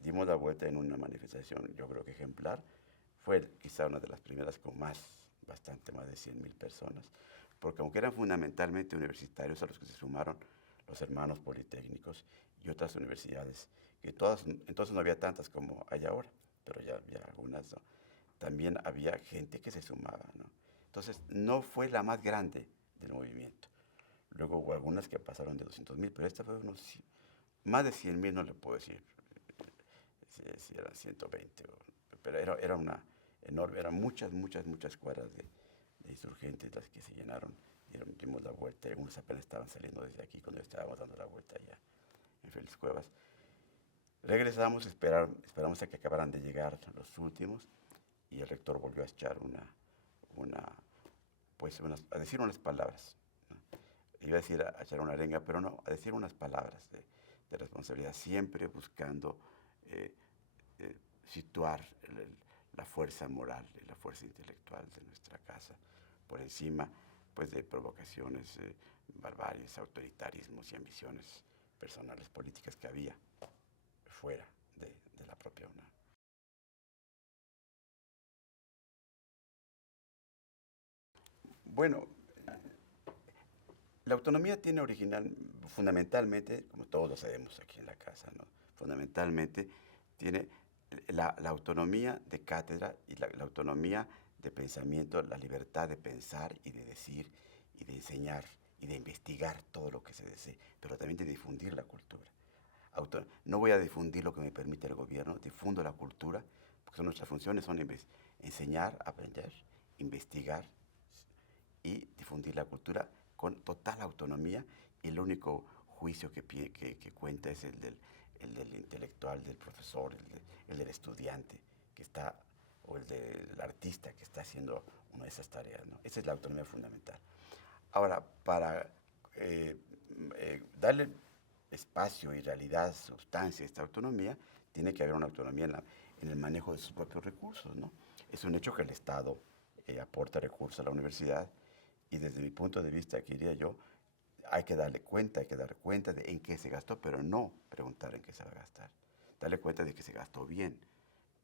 dimos la vuelta en una manifestación, yo creo que ejemplar. Fue quizá una de las primeras con bastante más de 100.000 personas, porque aunque eran fundamentalmente universitarios a los que se sumaron los hermanos politécnicos y otras universidades, que todas, entonces no había tantas como hay ahora, pero ya había algunas, ¿no? También había gente que se sumaba, ¿no? Entonces no fue la más grande del movimiento. Luego hubo algunas que pasaron de 200.000, pero esta fue más de 100.000, no le puedo decir si eran 120, pero era una enorme, eran muchas cuadras de insurgentes las que se llenaron. Dimos la vuelta, algunos apenas estaban saliendo desde aquí cuando estábamos dando la vuelta allá en Félix Cuevas. Regresamos, esperamos a que acabaran de llegar los últimos y el rector volvió a echar a decir unas palabras, ¿no? Iba a decir a echar una arenga, pero no, a decir unas palabras de responsabilidad, siempre buscando situar la fuerza moral y la fuerza intelectual de nuestra casa por encima pues, de provocaciones, barbaries, autoritarismos y ambiciones personales políticas que había fuera de la propia UNAM. Bueno, la autonomía tiene fundamentalmente, como todos lo sabemos aquí en la casa, ¿no? Fundamentalmente tiene la autonomía de cátedra y la autonomía de pensamiento, la libertad de pensar y de decir y de enseñar y de investigar todo lo que se desee, pero también de difundir la cultura. No voy a difundir lo que me permite el gobierno, difundo la cultura, porque nuestras funciones son enseñar, aprender, investigar y difundir la cultura con total autonomía, y el único juicio que cuenta es el del intelectual, del profesor, el del estudiante que está, o el del artista que está haciendo una de esas tareas, ¿no? Esa es la autonomía fundamental. Ahora, para darle espacio y realidad, sustancia a esta autonomía, tiene que haber una autonomía en el manejo de sus propios recursos, ¿no? Es un hecho que el Estado aporta recursos a la universidad, y desde mi punto de vista, aquí diría yo, hay que dar cuenta de en qué se gastó, pero no preguntar en qué se va a gastar. Darle cuenta de que se gastó bien.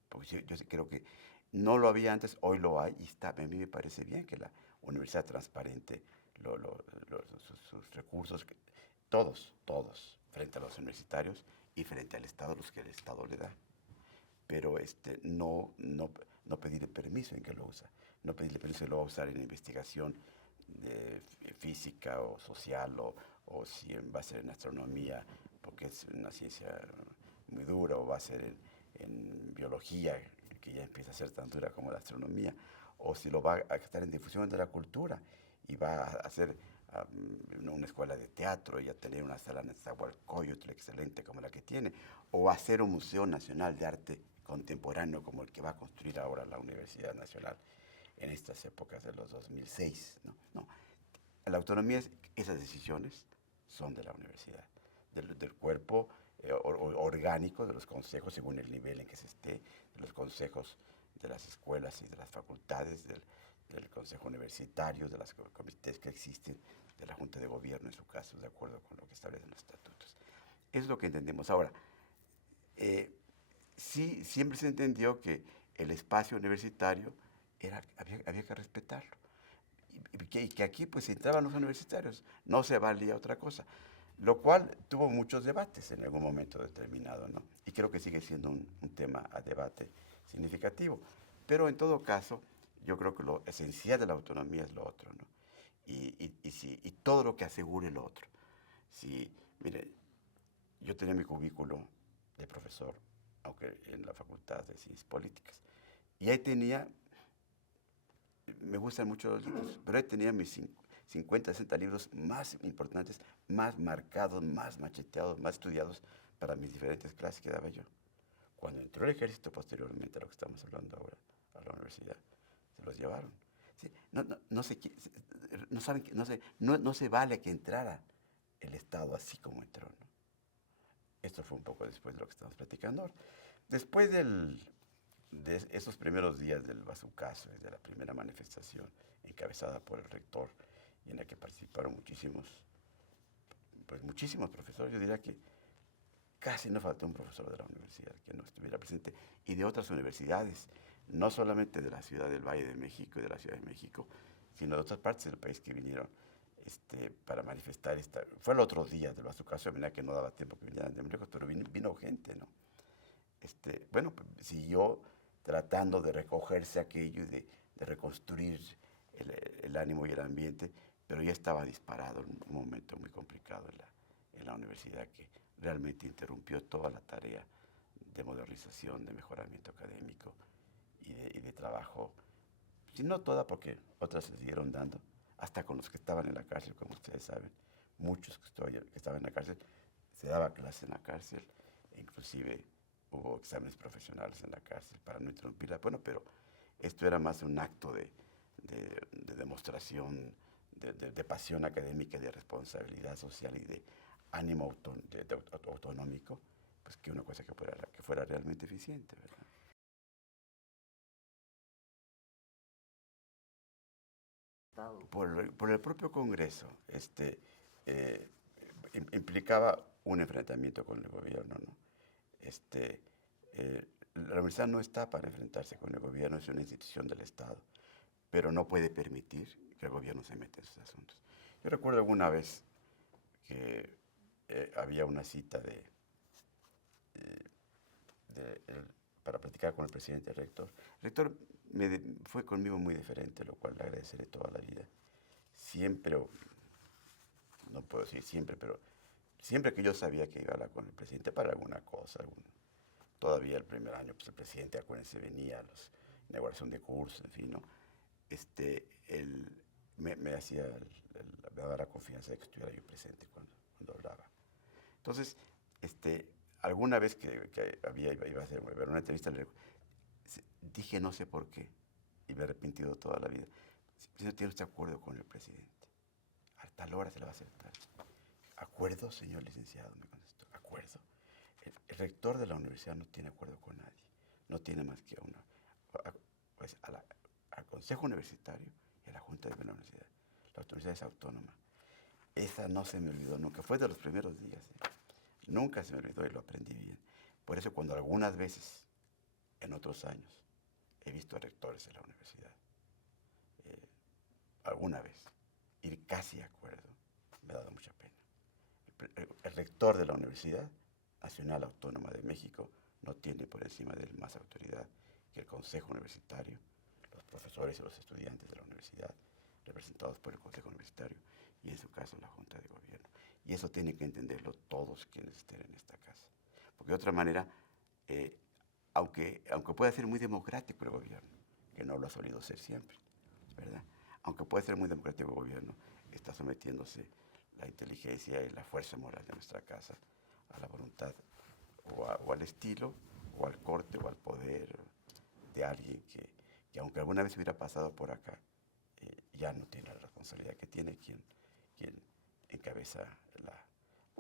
Porque yo sí creo que no lo había antes, hoy lo hay, y a mí me parece bien que la universidad transparente sus recursos, todos, frente a los universitarios y frente al Estado, los que el Estado le da. Pero no pedirle permiso en que lo usa, no pedirle permiso en que lo va a usar en investigación física o social, o si va a ser en astronomía, porque es una ciencia muy dura, o va a ser en biología, que ya empieza a ser tan dura como la astronomía, o si lo va a estar en difusión de la cultura y va a hacer una escuela de teatro y a tener una sala en Nezahualcóyotl excelente como la que tiene, o a hacer un Museo Nacional de Arte Contemporáneo como el que va a construir ahora la Universidad Nacional en estas épocas de los 2006. No. La autonomía esas decisiones son de la universidad, del cuerpo orgánico de los consejos según el nivel en que se esté, de los consejos de las escuelas y de las facultades, del consejo universitario, de los comités que existen, de la Junta de Gobierno en su caso, de acuerdo con lo que establecen los estatutos. Es lo que entendemos. Ahora, sí, siempre se entendió que el espacio universitario había que respetarlo. Y que aquí pues entraban los universitarios, no se valía otra cosa. Lo cual tuvo muchos debates en algún momento determinado, ¿no? Y creo que sigue siendo un tema a debate significativo. Pero en todo caso, yo creo que lo esencial de la autonomía es lo otro, ¿no? Y todo lo que asegure lo otro. Mire, yo tenía mi cubículo de profesor, aunque en la Facultad de Ciencias Políticas, y ahí tenía, me gustan mucho los libros, pero ahí tenía mis 50, 60 libros más importantes, más marcados, más macheteados, más estudiados para mis diferentes clases que daba yo. Cuando entró el ejército posteriormente, a lo que estamos hablando ahora, a la universidad, se los llevaron. Sí, no se vale que entrara el Estado así como entró, ¿no? Esto fue un poco después de lo que estamos platicando ahora. Después de esos primeros días del bazucazo, de la primera manifestación encabezada por el rector y en la que participaron muchísimos profesores, yo diría que casi no faltó un profesor de la universidad que no estuviera presente y de otras universidades, no solamente de la ciudad del Valle de México y de la Ciudad de México, sino de otras partes del país que vinieron para manifestar esta. Fue el otro día del bazucazo, mira que no daba tiempo que vinieran de muy lejos, pero vino gente, ¿no? Bueno, pues, siguió tratando de recogerse aquello y de reconstruir el ánimo y el ambiente, pero ya estaba disparado en un momento muy complicado en la universidad que realmente interrumpió toda la tarea de modernización, de mejoramiento académico y de trabajo, si no toda, porque otras se siguieron dando, hasta con los que estaban en la cárcel, como ustedes saben, muchos que estaban en la cárcel, se daba clase en la cárcel, e inclusive hubo exámenes profesionales en la cárcel para no interrumpirla. Bueno, pero esto era más un acto de demostración, de pasión académica, de responsabilidad social y de ánimo autonómico, pues que una cosa que fuera realmente eficiente, ¿verdad? Por el propio Congreso, eh, implicaba un enfrentamiento con el gobierno, ¿no? Este, la universidad no está para enfrentarse con el gobierno, es una institución del Estado, pero no puede permitir que el gobierno se meta en sus asuntos. Yo recuerdo alguna vez que había una cita para platicar con el presidente rector. El rector fue conmigo muy diferente, lo cual le agradeceré toda la vida. Siempre, no puedo decir siempre, pero siempre que yo sabía que iba a hablar con el presidente para alguna cosa, todavía el primer año, pues el presidente, acuérdense, venía a la inauguración de cursos, en fin, ¿no? Él me hacía, me daba la confianza de que estuviera yo presente cuando hablaba. Entonces, alguna vez que iba a hacer una entrevista, dije no sé por qué, y me he arrepentido toda la vida. Si no tiene usted acuerdo con el presidente, a tal hora se le va a aceptar. ¿Acuerdo, señor licenciado? Me contestó. ¿Acuerdo? El rector de la universidad no tiene acuerdo con nadie. No tiene más que pues al Consejo Universitario y a la Junta de la Universidad. La universidad es autónoma. Esa no se me olvidó nunca. Fue de los primeros días. Nunca se me olvidó y lo aprendí bien. Por eso cuando algunas veces, en otros años, he visto a rectores de la universidad, alguna vez, ir casi a acuerdo, me ha dado mucha pena. El rector de la Universidad Nacional Autónoma de México no tiene por encima de él más autoridad que el Consejo Universitario, los profesores y los estudiantes de la universidad, representados por el Consejo Universitario y en su caso la Junta de Gobierno. Y eso tienen que entenderlo todos quienes estén en esta casa. Porque de otra manera, aunque pueda ser muy democrático el gobierno, que no lo ha solido ser siempre, ¿verdad? Aunque puede ser muy democrático el gobierno, está sometiéndose la inteligencia y la fuerza moral de nuestra casa a la voluntad o al estilo o al corte o al poder de alguien que aunque alguna vez hubiera pasado por acá, ya no tiene la responsabilidad que tiene quien encabeza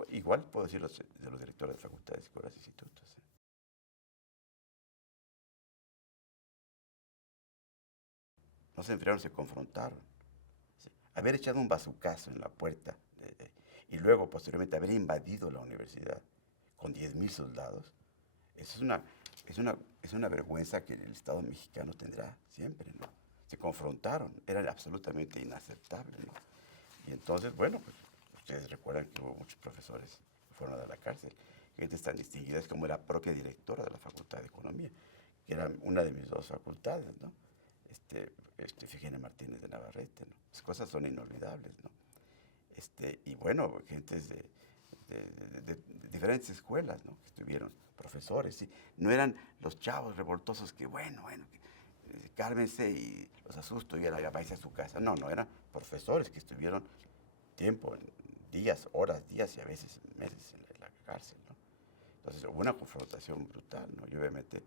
igual puedo decir de los directores de facultades, escuelas e institutos. No se enfriaron, se confrontaron. ¿Sí? Haber echado un bazucazo en la puerta y luego posteriormente haber invadido la universidad con 10,000 soldados, eso es una vergüenza que el Estado mexicano tendrá siempre, ¿no? Se confrontaron, era absolutamente inaceptable, ¿no? Y entonces, bueno, pues ustedes recuerdan que hubo muchos profesores que fueron a la cárcel, gente tan distinguidas como la propia directora de la Facultad de Economía, que era una de mis dos facultades, ¿no? Efigenia Martínez de Navarrete, ¿no? Las cosas son inolvidables, ¿no? Y bueno, gentes de diferentes escuelas, ¿no? Que estuvieron, profesores, ¿sí? No eran los chavos revoltosos que, bueno, cálmense y los asusto y ya vais a su casa. No, eran profesores que estuvieron tiempo, días, horas, días y a veces meses en la cárcel, ¿no? Entonces hubo una confrontación brutal, ¿no? Y obviamente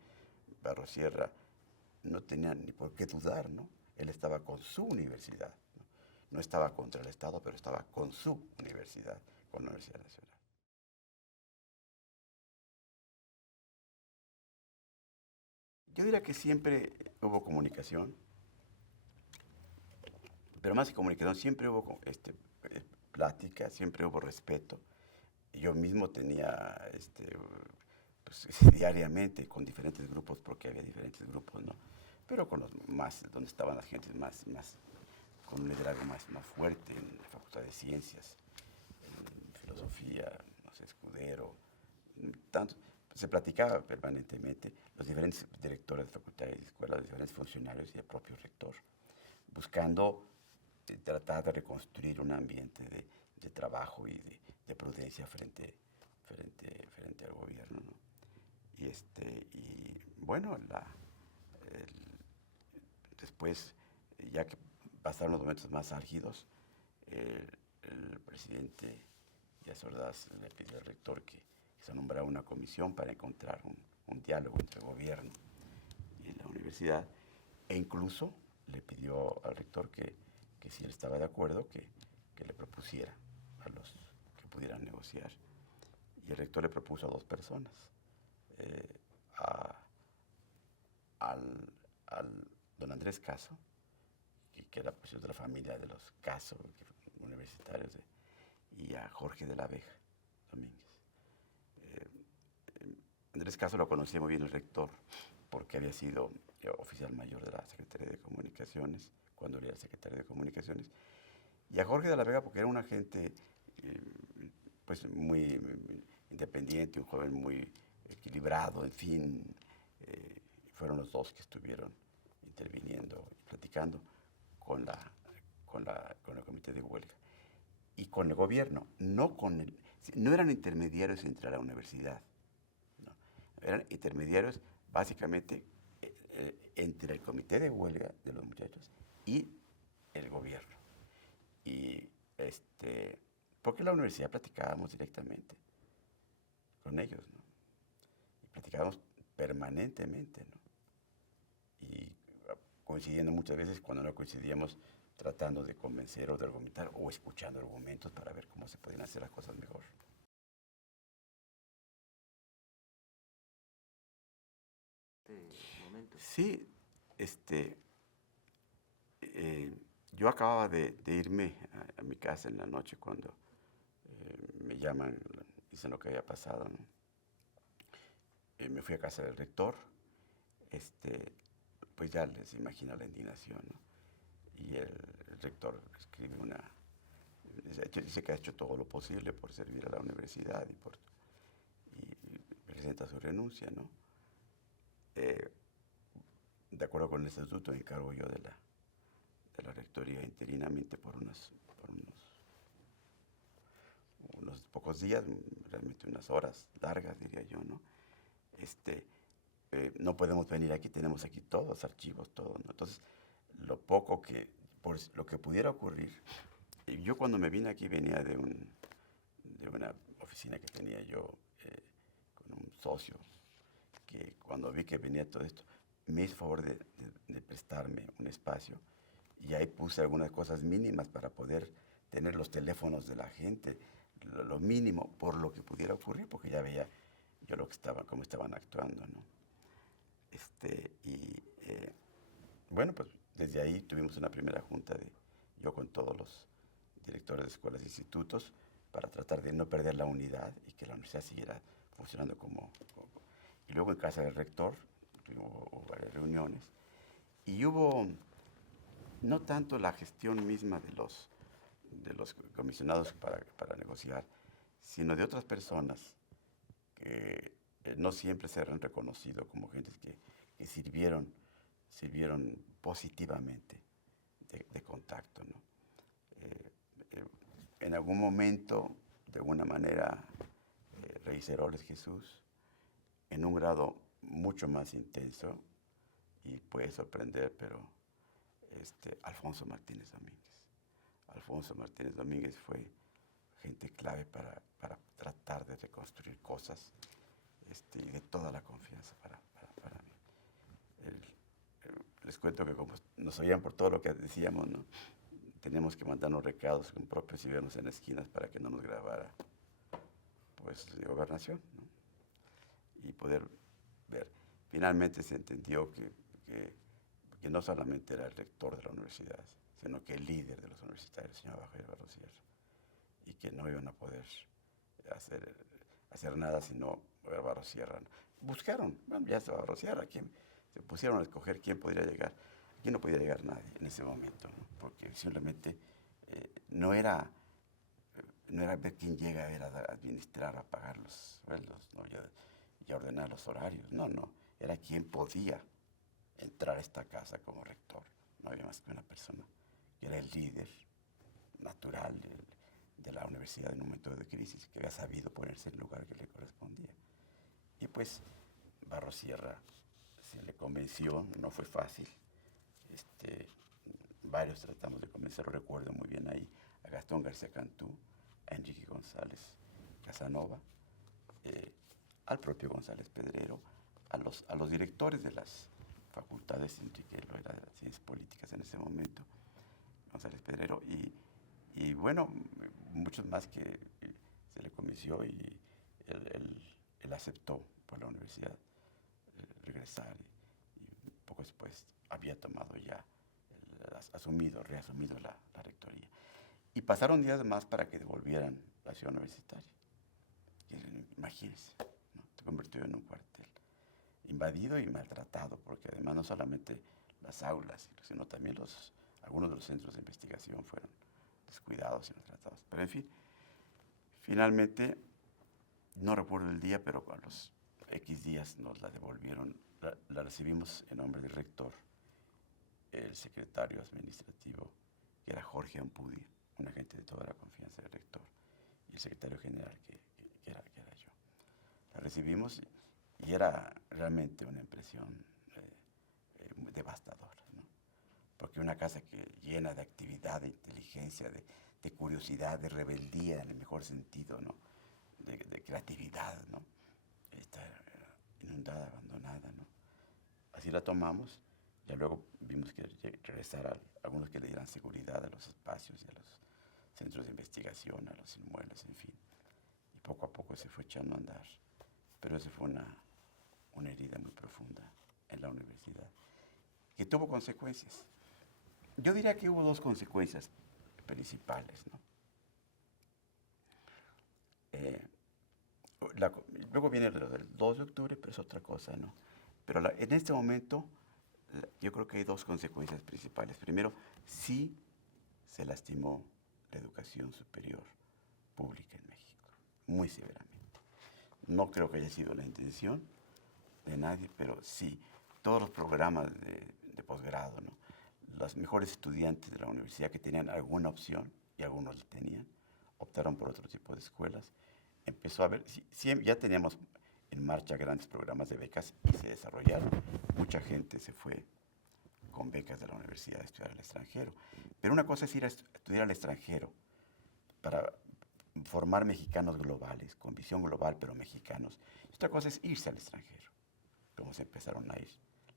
Barrosierra no tenía ni por qué dudar, ¿no? Él estaba con su universidad, ¿no? No estaba contra el Estado, pero estaba con su universidad, con la Universidad Nacional. Yo diría que siempre hubo comunicación, pero más que comunicación, siempre hubo plática, siempre hubo respeto. Yo mismo tenía pues, diariamente con diferentes grupos, porque había diferentes grupos, ¿no? Pero con los más, donde estaban las gentes más con un liderazgo más fuerte en la Facultad de Ciencias, en filosofía, no sé, Escudero, tanto, se platicaba permanentemente los diferentes directores de facultades y escuelas, los diferentes funcionarios y el propio rector, buscando tratar de reconstruir un ambiente de trabajo y de prudencia frente al gobierno, ¿no? Y bueno, después, ya que pasaron los momentos más álgidos, el presidente Díaz Ordaz le pidió al rector que se nombrara una comisión para encontrar un diálogo entre el gobierno y la universidad, e incluso le pidió al rector que si él estaba de acuerdo, que le propusiera a los que pudieran negociar. Y el rector le propuso a dos personas, a, al don Andrés Caso, que era pues, de la familia de los Caso, universitarios, y a Jorge de la Vega Domínguez. Andrés Caso lo conocía muy bien el rector, porque había sido oficial mayor de la Secretaría de Comunicaciones, cuando él era secretario de Comunicaciones, y a Jorge de la Vega porque era un agente pues muy independiente, un joven muy equilibrado, en fin, fueron los dos que estuvieron interviniendo y platicando con el comité de huelga y con el gobierno, no eran intermediarios entre la universidad, no, eran intermediarios básicamente entre el comité de huelga de los muchachos y el gobierno. Y porque en la universidad platicábamos directamente con ellos, ¿no? Y platicábamos permanentemente, ¿no? Y coincidiendo muchas veces, cuando no coincidíamos, tratando de convencer o de argumentar o escuchando argumentos para ver cómo se podían hacer las cosas mejor. Momento. Sí, yo acababa de irme a mi casa en la noche cuando me llaman, dicen lo que había pasado, ¿no? Me fui a casa del rector, pues ya les imagina la indignación, ¿no? Y el rector escribe dice que ha hecho todo lo posible por servir a la universidad y presenta su renuncia, ¿no? De acuerdo con el estatuto, me encargo yo de la rectoría interinamente por unos pocos días, realmente unas horas largas, diría yo, ¿no? No podemos venir aquí, tenemos aquí todos los archivos, todo, ¿no? Entonces, lo que pudiera ocurrir, yo cuando me vine aquí venía de una oficina que tenía yo con un socio, que cuando vi que venía todo esto, me hizo favor de prestarme un espacio y ahí puse algunas cosas mínimas para poder tener los teléfonos de la gente, lo mínimo por lo que pudiera ocurrir, porque ya veía yo cómo estaban actuando, ¿no? Bueno, pues desde ahí tuvimos una primera junta yo con todos los directores de escuelas e institutos para tratar de no perder la unidad y que la universidad siguiera funcionando y luego en casa del rector hubo varias reuniones y hubo no tanto la gestión misma de los comisionados para negociar, sino de otras personas que no siempre se han reconocido como gentes que sirvieron positivamente de contacto, ¿no? En algún momento, de alguna manera, reiteróles Jesús, en un grado mucho más intenso, y puede sorprender, pero Alfonso Martínez Domínguez. Alfonso Martínez Domínguez fue gente clave para tratar de reconstruir cosas y de toda la confianza para mí. Les cuento que como nos oían por todo lo que decíamos, ¿no? Teníamos que mandarnos recados con propios y vernos en esquinas para que no nos grabara pues de gobernación, ¿no? Y poder ver. finalmente se entendió que no solamente era el rector de la universidad, sino que el líder de los universitarios, el señor Javier Barros Sierra, y que no iban a poder hacer, hacer nada sino Barros Sierra. Buscaron, bueno, ya estaba Barros Sierra, se pusieron a escoger quién podría llegar. Aquí no podía llegar nadie en ese momento, ¿no? Porque simplemente no era ver quién llega a ver a administrar, a pagar los sueldos, ¿no? y a ordenar los horarios. No, no. Era quién podía entrar a esta casa como rector. No había más que una persona que era el líder natural de la universidad en un momento de crisis, que había sabido ponerse en el lugar que le correspondía. Y pues Barros Sierra se le convenció, no fue fácil. Varios tratamos de convencerlo, recuerdo muy bien ahí, a Gastón García Cantú, a Enrique González Casanova, al propio González Pedrero, a los directores de las facultades, Enrique lo era de las ciencias políticas en ese momento, González Pedrero, y bueno, muchos más que se le convenció y él aceptó por la universidad regresar y poco después había tomado ya, reasumido la rectoría. Y pasaron días más para que devolvieran la ciudad universitaria. Imagínense, ¿no? Se convirtió en un cuartel invadido y maltratado, porque además no solamente las aulas, sino también algunos de los centros de investigación fueron descuidados y maltratados. Pero en fin, finalmente, no recuerdo el día, pero a los X días nos la devolvieron. La recibimos en nombre del rector, el secretario administrativo, que era Jorge Ampudia, un agente de toda la confianza del rector, y el secretario general, que era yo. La recibimos y era realmente una impresión devastadora, ¿no? Porque una casa llena de actividad, de inteligencia, de curiosidad, de rebeldía en el mejor sentido, ¿no? De creatividad, ¿no? Está inundada, abandonada, ¿no? Así la tomamos. Ya luego vimos que regresar a algunos que le dieran seguridad a los espacios y a los centros de investigación, a los inmuebles, en fin. Y poco a poco se fue echando a andar. Pero eso fue una herida muy profunda en la universidad, que tuvo consecuencias. Yo diría que hubo dos consecuencias principales, ¿no? Luego viene lo del 2 de octubre, pero es otra cosa, ¿no? Pero en este momento yo creo que hay dos consecuencias principales. Primero, sí se lastimó la educación superior pública en México, muy severamente. No creo que haya sido la intención de nadie, pero sí, todos los programas de posgrado, ¿no? Los mejores estudiantes de la universidad que tenían alguna opción, y algunos la tenían, optaron por otro tipo de escuelas. Empezó a haber, ya teníamos en marcha grandes programas de becas y se desarrollaron. Mucha gente se fue con becas de la universidad a estudiar al extranjero. Pero una cosa es ir a estudiar al extranjero para formar mexicanos globales, con visión global, pero mexicanos. Y otra cosa es irse al extranjero, como se empezaron a ir,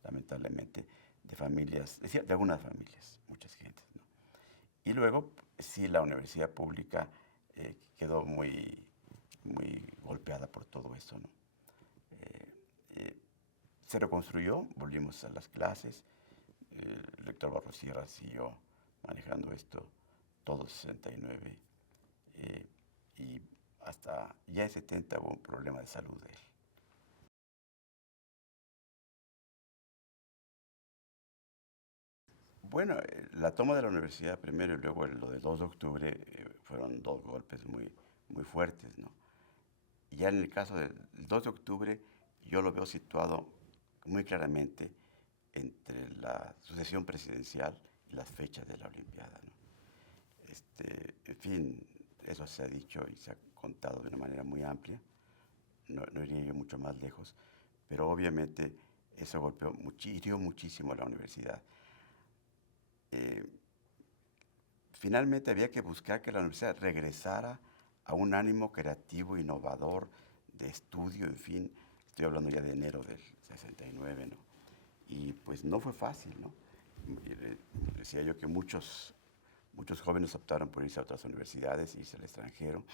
lamentablemente, de familias, de algunas familias, muchas gentes, ¿no? Y luego, sí, la universidad pública quedó muy golpeada por todo eso, ¿no? Se reconstruyó, volvimos a las clases, el rector Barros Sierra siguió manejando esto todo 69, y hasta ya en 70 hubo un problema de salud de él. Bueno, la toma de la universidad primero y luego lo del 2 de octubre fueron dos golpes muy fuertes, ¿no? Y ya en el caso del 2 de octubre yo lo veo situado muy claramente entre la sucesión presidencial y las fechas de la Olimpiada, ¿no? En fin, eso se ha dicho y se ha contado de una manera muy amplia, no iría yo mucho más lejos, pero obviamente eso golpeó hirió muchísimo a la universidad. Finalmente había que buscar que la universidad regresara a un ánimo creativo, innovador, de estudio, en fin, estoy hablando ya de enero del 69, ¿no? Y pues no fue fácil, ¿no? Decía yo que muchos jóvenes optaron por irse a otras universidades, irse al extranjero.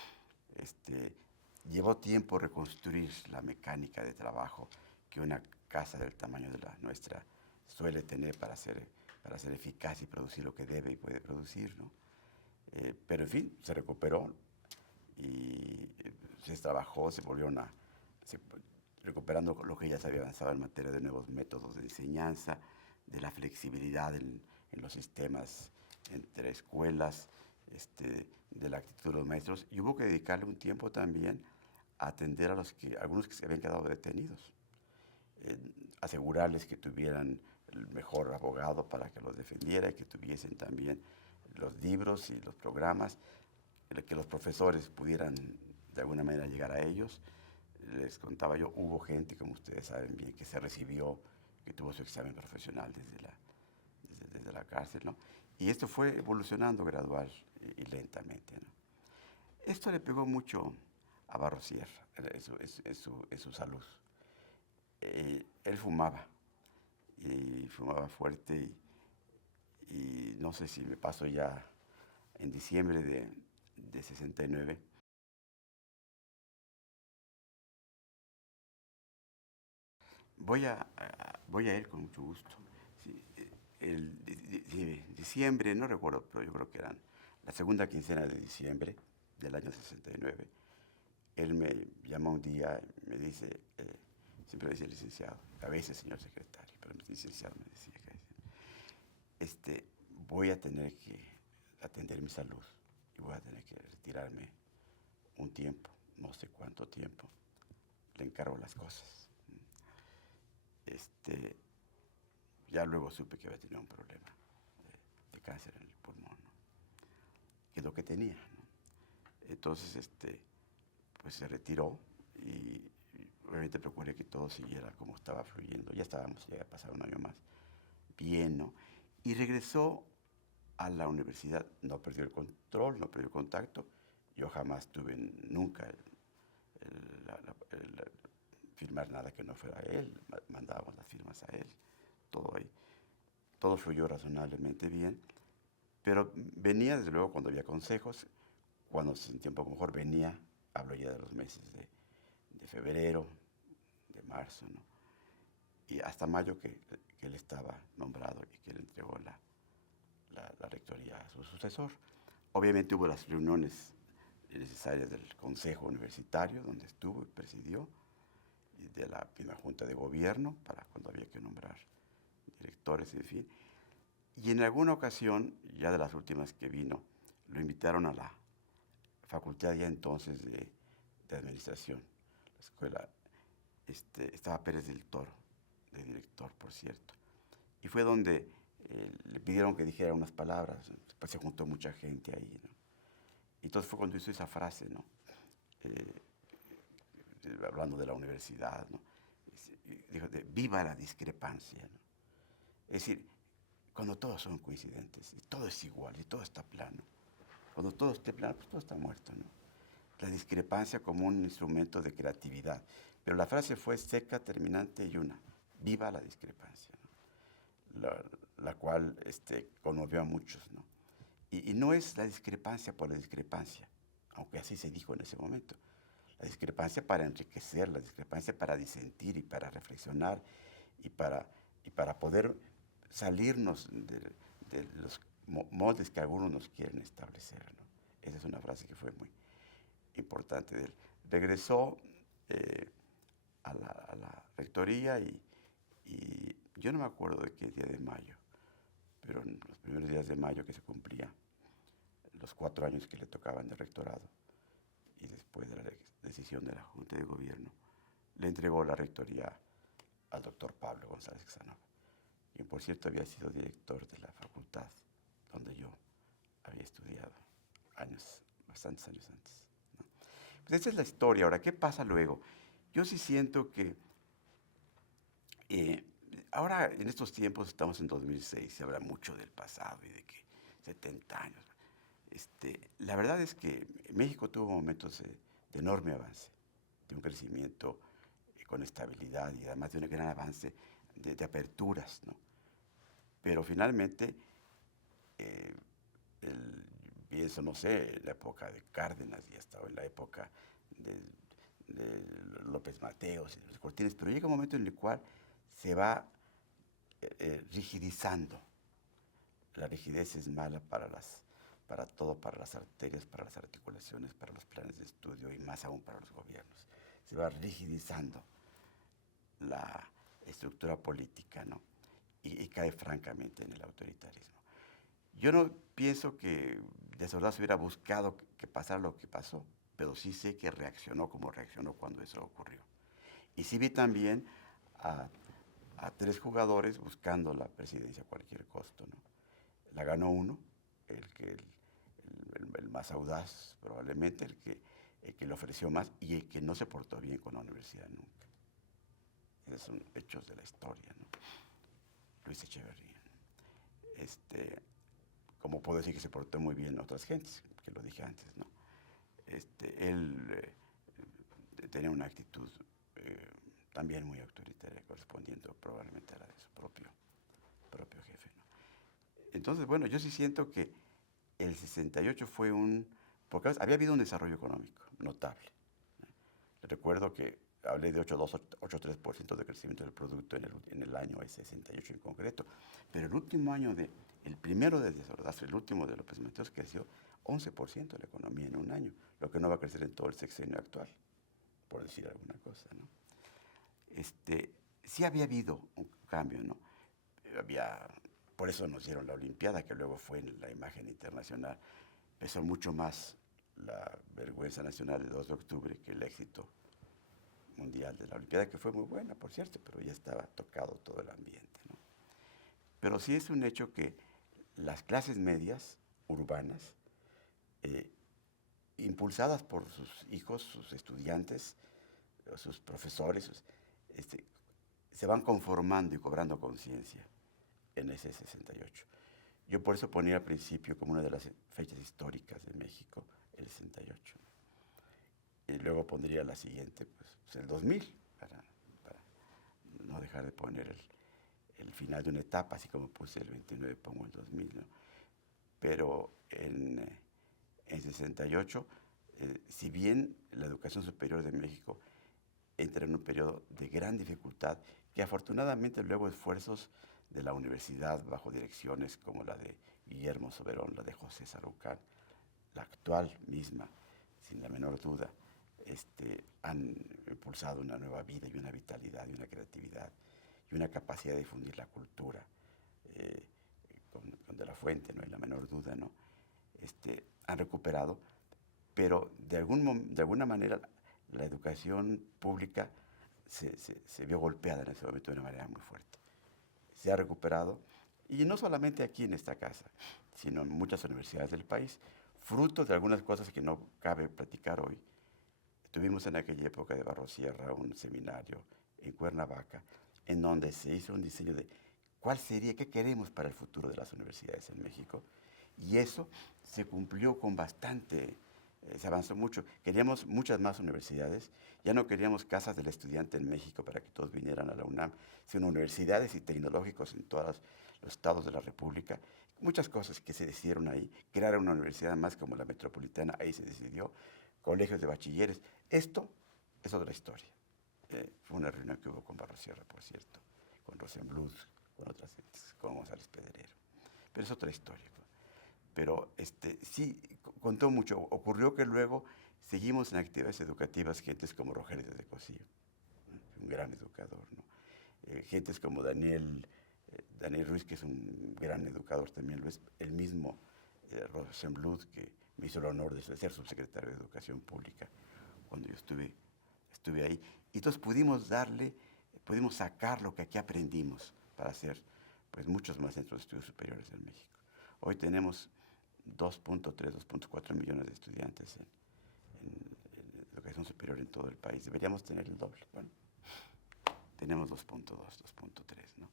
Llevó tiempo reconstruir la mecánica de trabajo que una casa del tamaño de la nuestra suele tener para ser eficaz y producir lo que debe y puede producir, ¿no? Pero en fin, se recuperó y se trabajó, se volvieron a, recuperando lo que ya se había avanzado en materia de nuevos métodos de enseñanza, de la flexibilidad en los sistemas entre escuelas, de la actitud de los maestros, y hubo que dedicarle un tiempo también a atender a algunos que se habían quedado detenidos, asegurarles que tuvieran el mejor abogado para que los defendiera y que tuviesen también los libros y los programas, que los profesores pudieran de alguna manera llegar a ellos. Les contaba yo, hubo gente, como ustedes saben bien, que se recibió, que tuvo su examen profesional desde la cárcel, ¿no? Y esto fue evolucionando gradual y lentamente, ¿no? Esto le pegó mucho a Barrosier en su salud. Él fumaba, y fumaba fuerte, y no sé si me pasó ya en diciembre de 69. Voy a ir con mucho gusto. Sí, diciembre, no recuerdo, pero yo creo que eran la segunda quincena de diciembre del año 69. Él me llama un día y me dice, siempre me dice licenciado, a veces señor secretario, pero licenciado me decía que voy a tener que atender mi salud y voy a tener que retirarme un tiempo, no sé cuánto tiempo, le encargo las cosas. Ya luego supe que había tenido un problema de cáncer en el pulmón, ¿no? Que es lo que tenía, ¿no? Entonces, pues se retiró y obviamente procuré que todo siguiera como estaba fluyendo. Ya había pasado un año más, bien, ¿no? Y regresó a la universidad, no perdió el control, no perdió el contacto. Yo jamás tuve nunca firmar nada que no fuera él, mandábamos las firmas a él, todo ahí. Todo fluyó razonablemente bien, pero venía desde luego cuando había consejos, cuando se sentía un poco mejor venía, hablo ya de los meses de febrero, de marzo, ¿no? Y hasta mayo que él estaba nombrado y que él entregó la rectoría a su sucesor. Obviamente hubo las reuniones necesarias del Consejo Universitario, donde estuvo y presidió, y de la primera Junta de Gobierno, para cuando había que nombrar directores, en fin. Y en alguna ocasión, ya de las últimas que vino, lo invitaron a la facultad ya entonces de Administración. La escuela, estaba Pérez del Toro, de director, por cierto. Y fue donde le pidieron que dijera unas palabras, pues se juntó mucha gente ahí, ¿no? Y entonces fue cuando hizo esa frase, ¿no? Hablando de la universidad, ¿no? Dijo, viva la discrepancia, ¿no? Es decir, cuando todos son coincidentes, y todo es igual, y todo está plano, cuando todo esté plano, pues todo está muerto, ¿no? La discrepancia como un instrumento de creatividad. Pero la frase fue seca, terminante y una. Viva la discrepancia, ¿no? La cual conmovió a muchos, ¿no? Y no es la discrepancia por la discrepancia, aunque así se dijo en ese momento. La discrepancia para enriquecer, la discrepancia para disentir y para reflexionar y para poder salirnos de los moldes que algunos nos quieren establecer, ¿no? Esa es una frase que fue muy importante de él. Regresó a la rectoría y yo no me acuerdo de qué día de mayo, pero en los primeros días de mayo que se cumplía los 4 años que le tocaban de rectorado y después de la decisión de la Junta de Gobierno, le entregó la rectoría al doctor Pablo González Casanova, quien por cierto había sido director de la facultad donde yo había estudiado bastantes años antes, ¿no? Pues esa es la historia. Ahora, ¿qué pasa luego? Yo sí siento que ahora en estos tiempos estamos en 2006, se habla mucho del pasado y de que 70 años. La verdad es que México tuvo momentos de enorme avance, de un crecimiento con estabilidad y además de un gran avance de aperturas, ¿no? Pero finalmente, pienso, no sé, en la época de Cárdenas y hasta en la época López Mateos, y los Cortines, pero llega un momento en el cual se va rigidizando. La rigidez es mala para todo, para las arterias, para las articulaciones, para los planes de estudio y más aún para los gobiernos. Se va rigidizando la estructura política, ¿no? Y cae francamente en el autoritarismo. Yo no pienso que de Ordaz hubiera buscado que pasara lo que pasó, pero sí sé que reaccionó como reaccionó cuando eso ocurrió. Y sí vi también a 3 jugadores buscando la presidencia a cualquier costo, ¿no? La ganó uno, el más audaz probablemente, el que le ofreció más y el que no se portó bien con la universidad nunca. Esos son hechos de la historia, ¿no? Luis Echeverría. Como puedo decir que se portó muy bien otras gentes, que lo dije antes, ¿no? Él tenía una actitud también muy autoritaria, correspondiendo probablemente a la de su propio jefe, ¿no? Entonces, bueno, yo sí siento que el 68 fue porque había habido un desarrollo económico notable. Recuerdo que hablé de 8,2, 8,3% de crecimiento del producto en el año 68 en concreto, pero el último año, el primero de Díaz Ordaz, el último de López Mateos, creció 11% la economía en un año, lo que no va a crecer en todo el sexenio actual, por decir alguna cosa, ¿no? Sí había habido un cambio, ¿no? Por eso nos dieron la Olimpiada, que luego fue en la imagen internacional. Pesó mucho más la vergüenza nacional del 2 de octubre que el éxito mundial de la Olimpiada, que fue muy buena, por cierto, pero ya estaba tocado todo el ambiente, ¿no? Pero sí es un hecho que las clases medias urbanas, impulsadas por sus hijos, sus estudiantes, sus profesores, se van conformando y cobrando conciencia en ese 68. Yo por eso ponía al principio como una de las fechas históricas de México el 68. Y luego pondría la siguiente, pues el 2000, para no dejar de poner el final de una etapa, así como puse el 29, pongo el 2000, ¿no? Pero en 68, si bien la educación superior de México entra en un periodo de gran dificultad, que afortunadamente luego esfuerzos de la universidad bajo direcciones como la de Guillermo Soberón, la de José Sarucán, la actual misma, sin la menor duda, han impulsado una nueva vida y una vitalidad y una creatividad y una capacidad de difundir la cultura con De la Fuente, no hay la menor duda, ¿no? Han recuperado, pero de alguna manera la educación pública se vio golpeada en ese momento de una manera muy fuerte. Se ha recuperado, y no solamente aquí en esta casa, sino en muchas universidades del país, fruto de algunas cosas que no cabe platicar hoy. Tuvimos en aquella época de Barrosierra un seminario en Cuernavaca, en donde se hizo un diseño de cuál sería, qué queremos para el futuro de las universidades en México, y eso se cumplió con bastante, se avanzó mucho. Queríamos muchas más universidades, ya no queríamos casas del estudiante en México para que todos vinieran a la UNAM, sino universidades y tecnológicos en todos los estados de la República. Muchas cosas que se decidieron ahí, crear una universidad más como la Metropolitana, ahí se decidió, colegios de bachilleres. Esto es otra historia. Fue una reunión que hubo con Barrosierra, por cierto, con Rosenbluth, con otras gentes, con González Pedrero. Pero es otra historia. Pero sí, contó mucho. Ocurrió que luego seguimos en actividades educativas gentes como Rogelio de Cosío, un gran educador, ¿no? Gentes como Daniel Ruiz, que es un gran educador también, lo es el mismo Rosenbluth, que me hizo el honor de ser subsecretario de Educación Pública cuando yo estuve ahí. Y entonces pudimos sacar lo que aquí aprendimos para hacer pues, muchos más centros de estudios superiores en México. Hoy tenemos 2.3, 2.4 millones de estudiantes en educación superior en todo el país. Deberíamos tener el doble. Bueno, tenemos 2.2, 2.3, ¿no?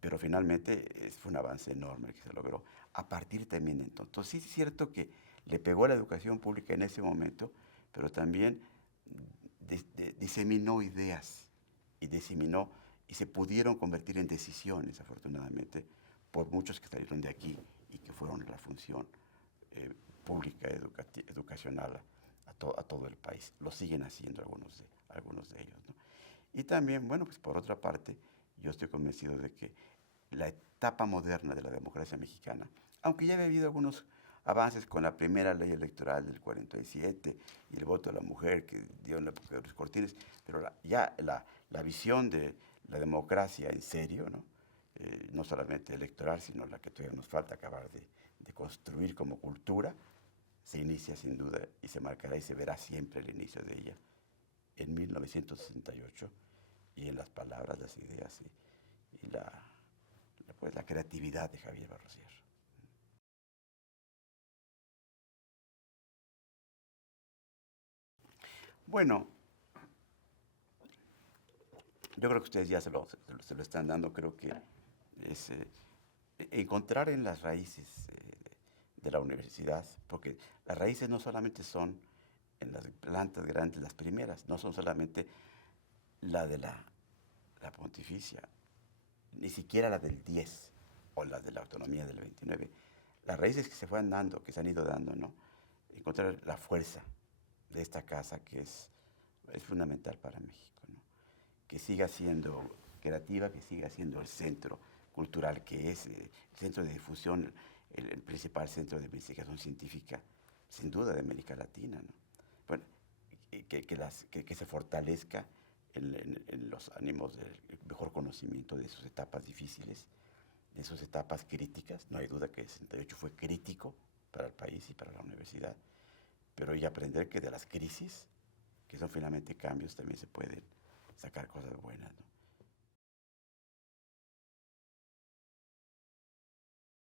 Pero finalmente fue un avance enorme que se logró a partir también de entonces. Entonces sí es cierto que le pegó a la educación pública en ese momento, pero también diseminó ideas y se pudieron convertir en decisiones, afortunadamente, por muchos que salieron de aquí y que fueron la función pública educacional a a todo el país. Lo siguen haciendo algunos de ellos, ¿no? Y también, bueno, pues por otra parte, yo estoy convencido de que la etapa moderna de la democracia mexicana, aunque ya había habido algunos avances con la primera ley electoral del 47 y el voto de la mujer que dio en la época de Ruiz Cortines, pero la visión de la democracia en serio, ¿no? No solamente electoral, sino la que todavía nos falta acabar de construir como cultura, se inicia sin duda y se marcará y se verá siempre el inicio de ella en 1968 y en las palabras, las ideas y pues, la creatividad de Javier Barrosier. Bueno, yo creo que ustedes ya se lo están dando, creo que es encontrar en las raíces de la universidad, porque las raíces no solamente son en las plantas grandes, las primeras, no son solamente la de la pontificia, ni siquiera la del 10 o la de la autonomía del 29. Las raíces que se fueron dando, que se han ido dando, ¿no? Encontrar la fuerza de esta casa que es fundamental para México, ¿no? Que siga siendo creativa, que siga siendo el centro cultural que es, el centro de difusión, el principal centro de investigación científica, sin duda, de América Latina, ¿no? Bueno, que se fortalezca en los ánimos del mejor conocimiento de sus etapas difíciles, de sus etapas críticas. No hay duda que el 68 fue crítico para el país y para la universidad, pero hay que aprender que de las crisis, que son finalmente cambios, también se pueden sacar cosas buenas, ¿no?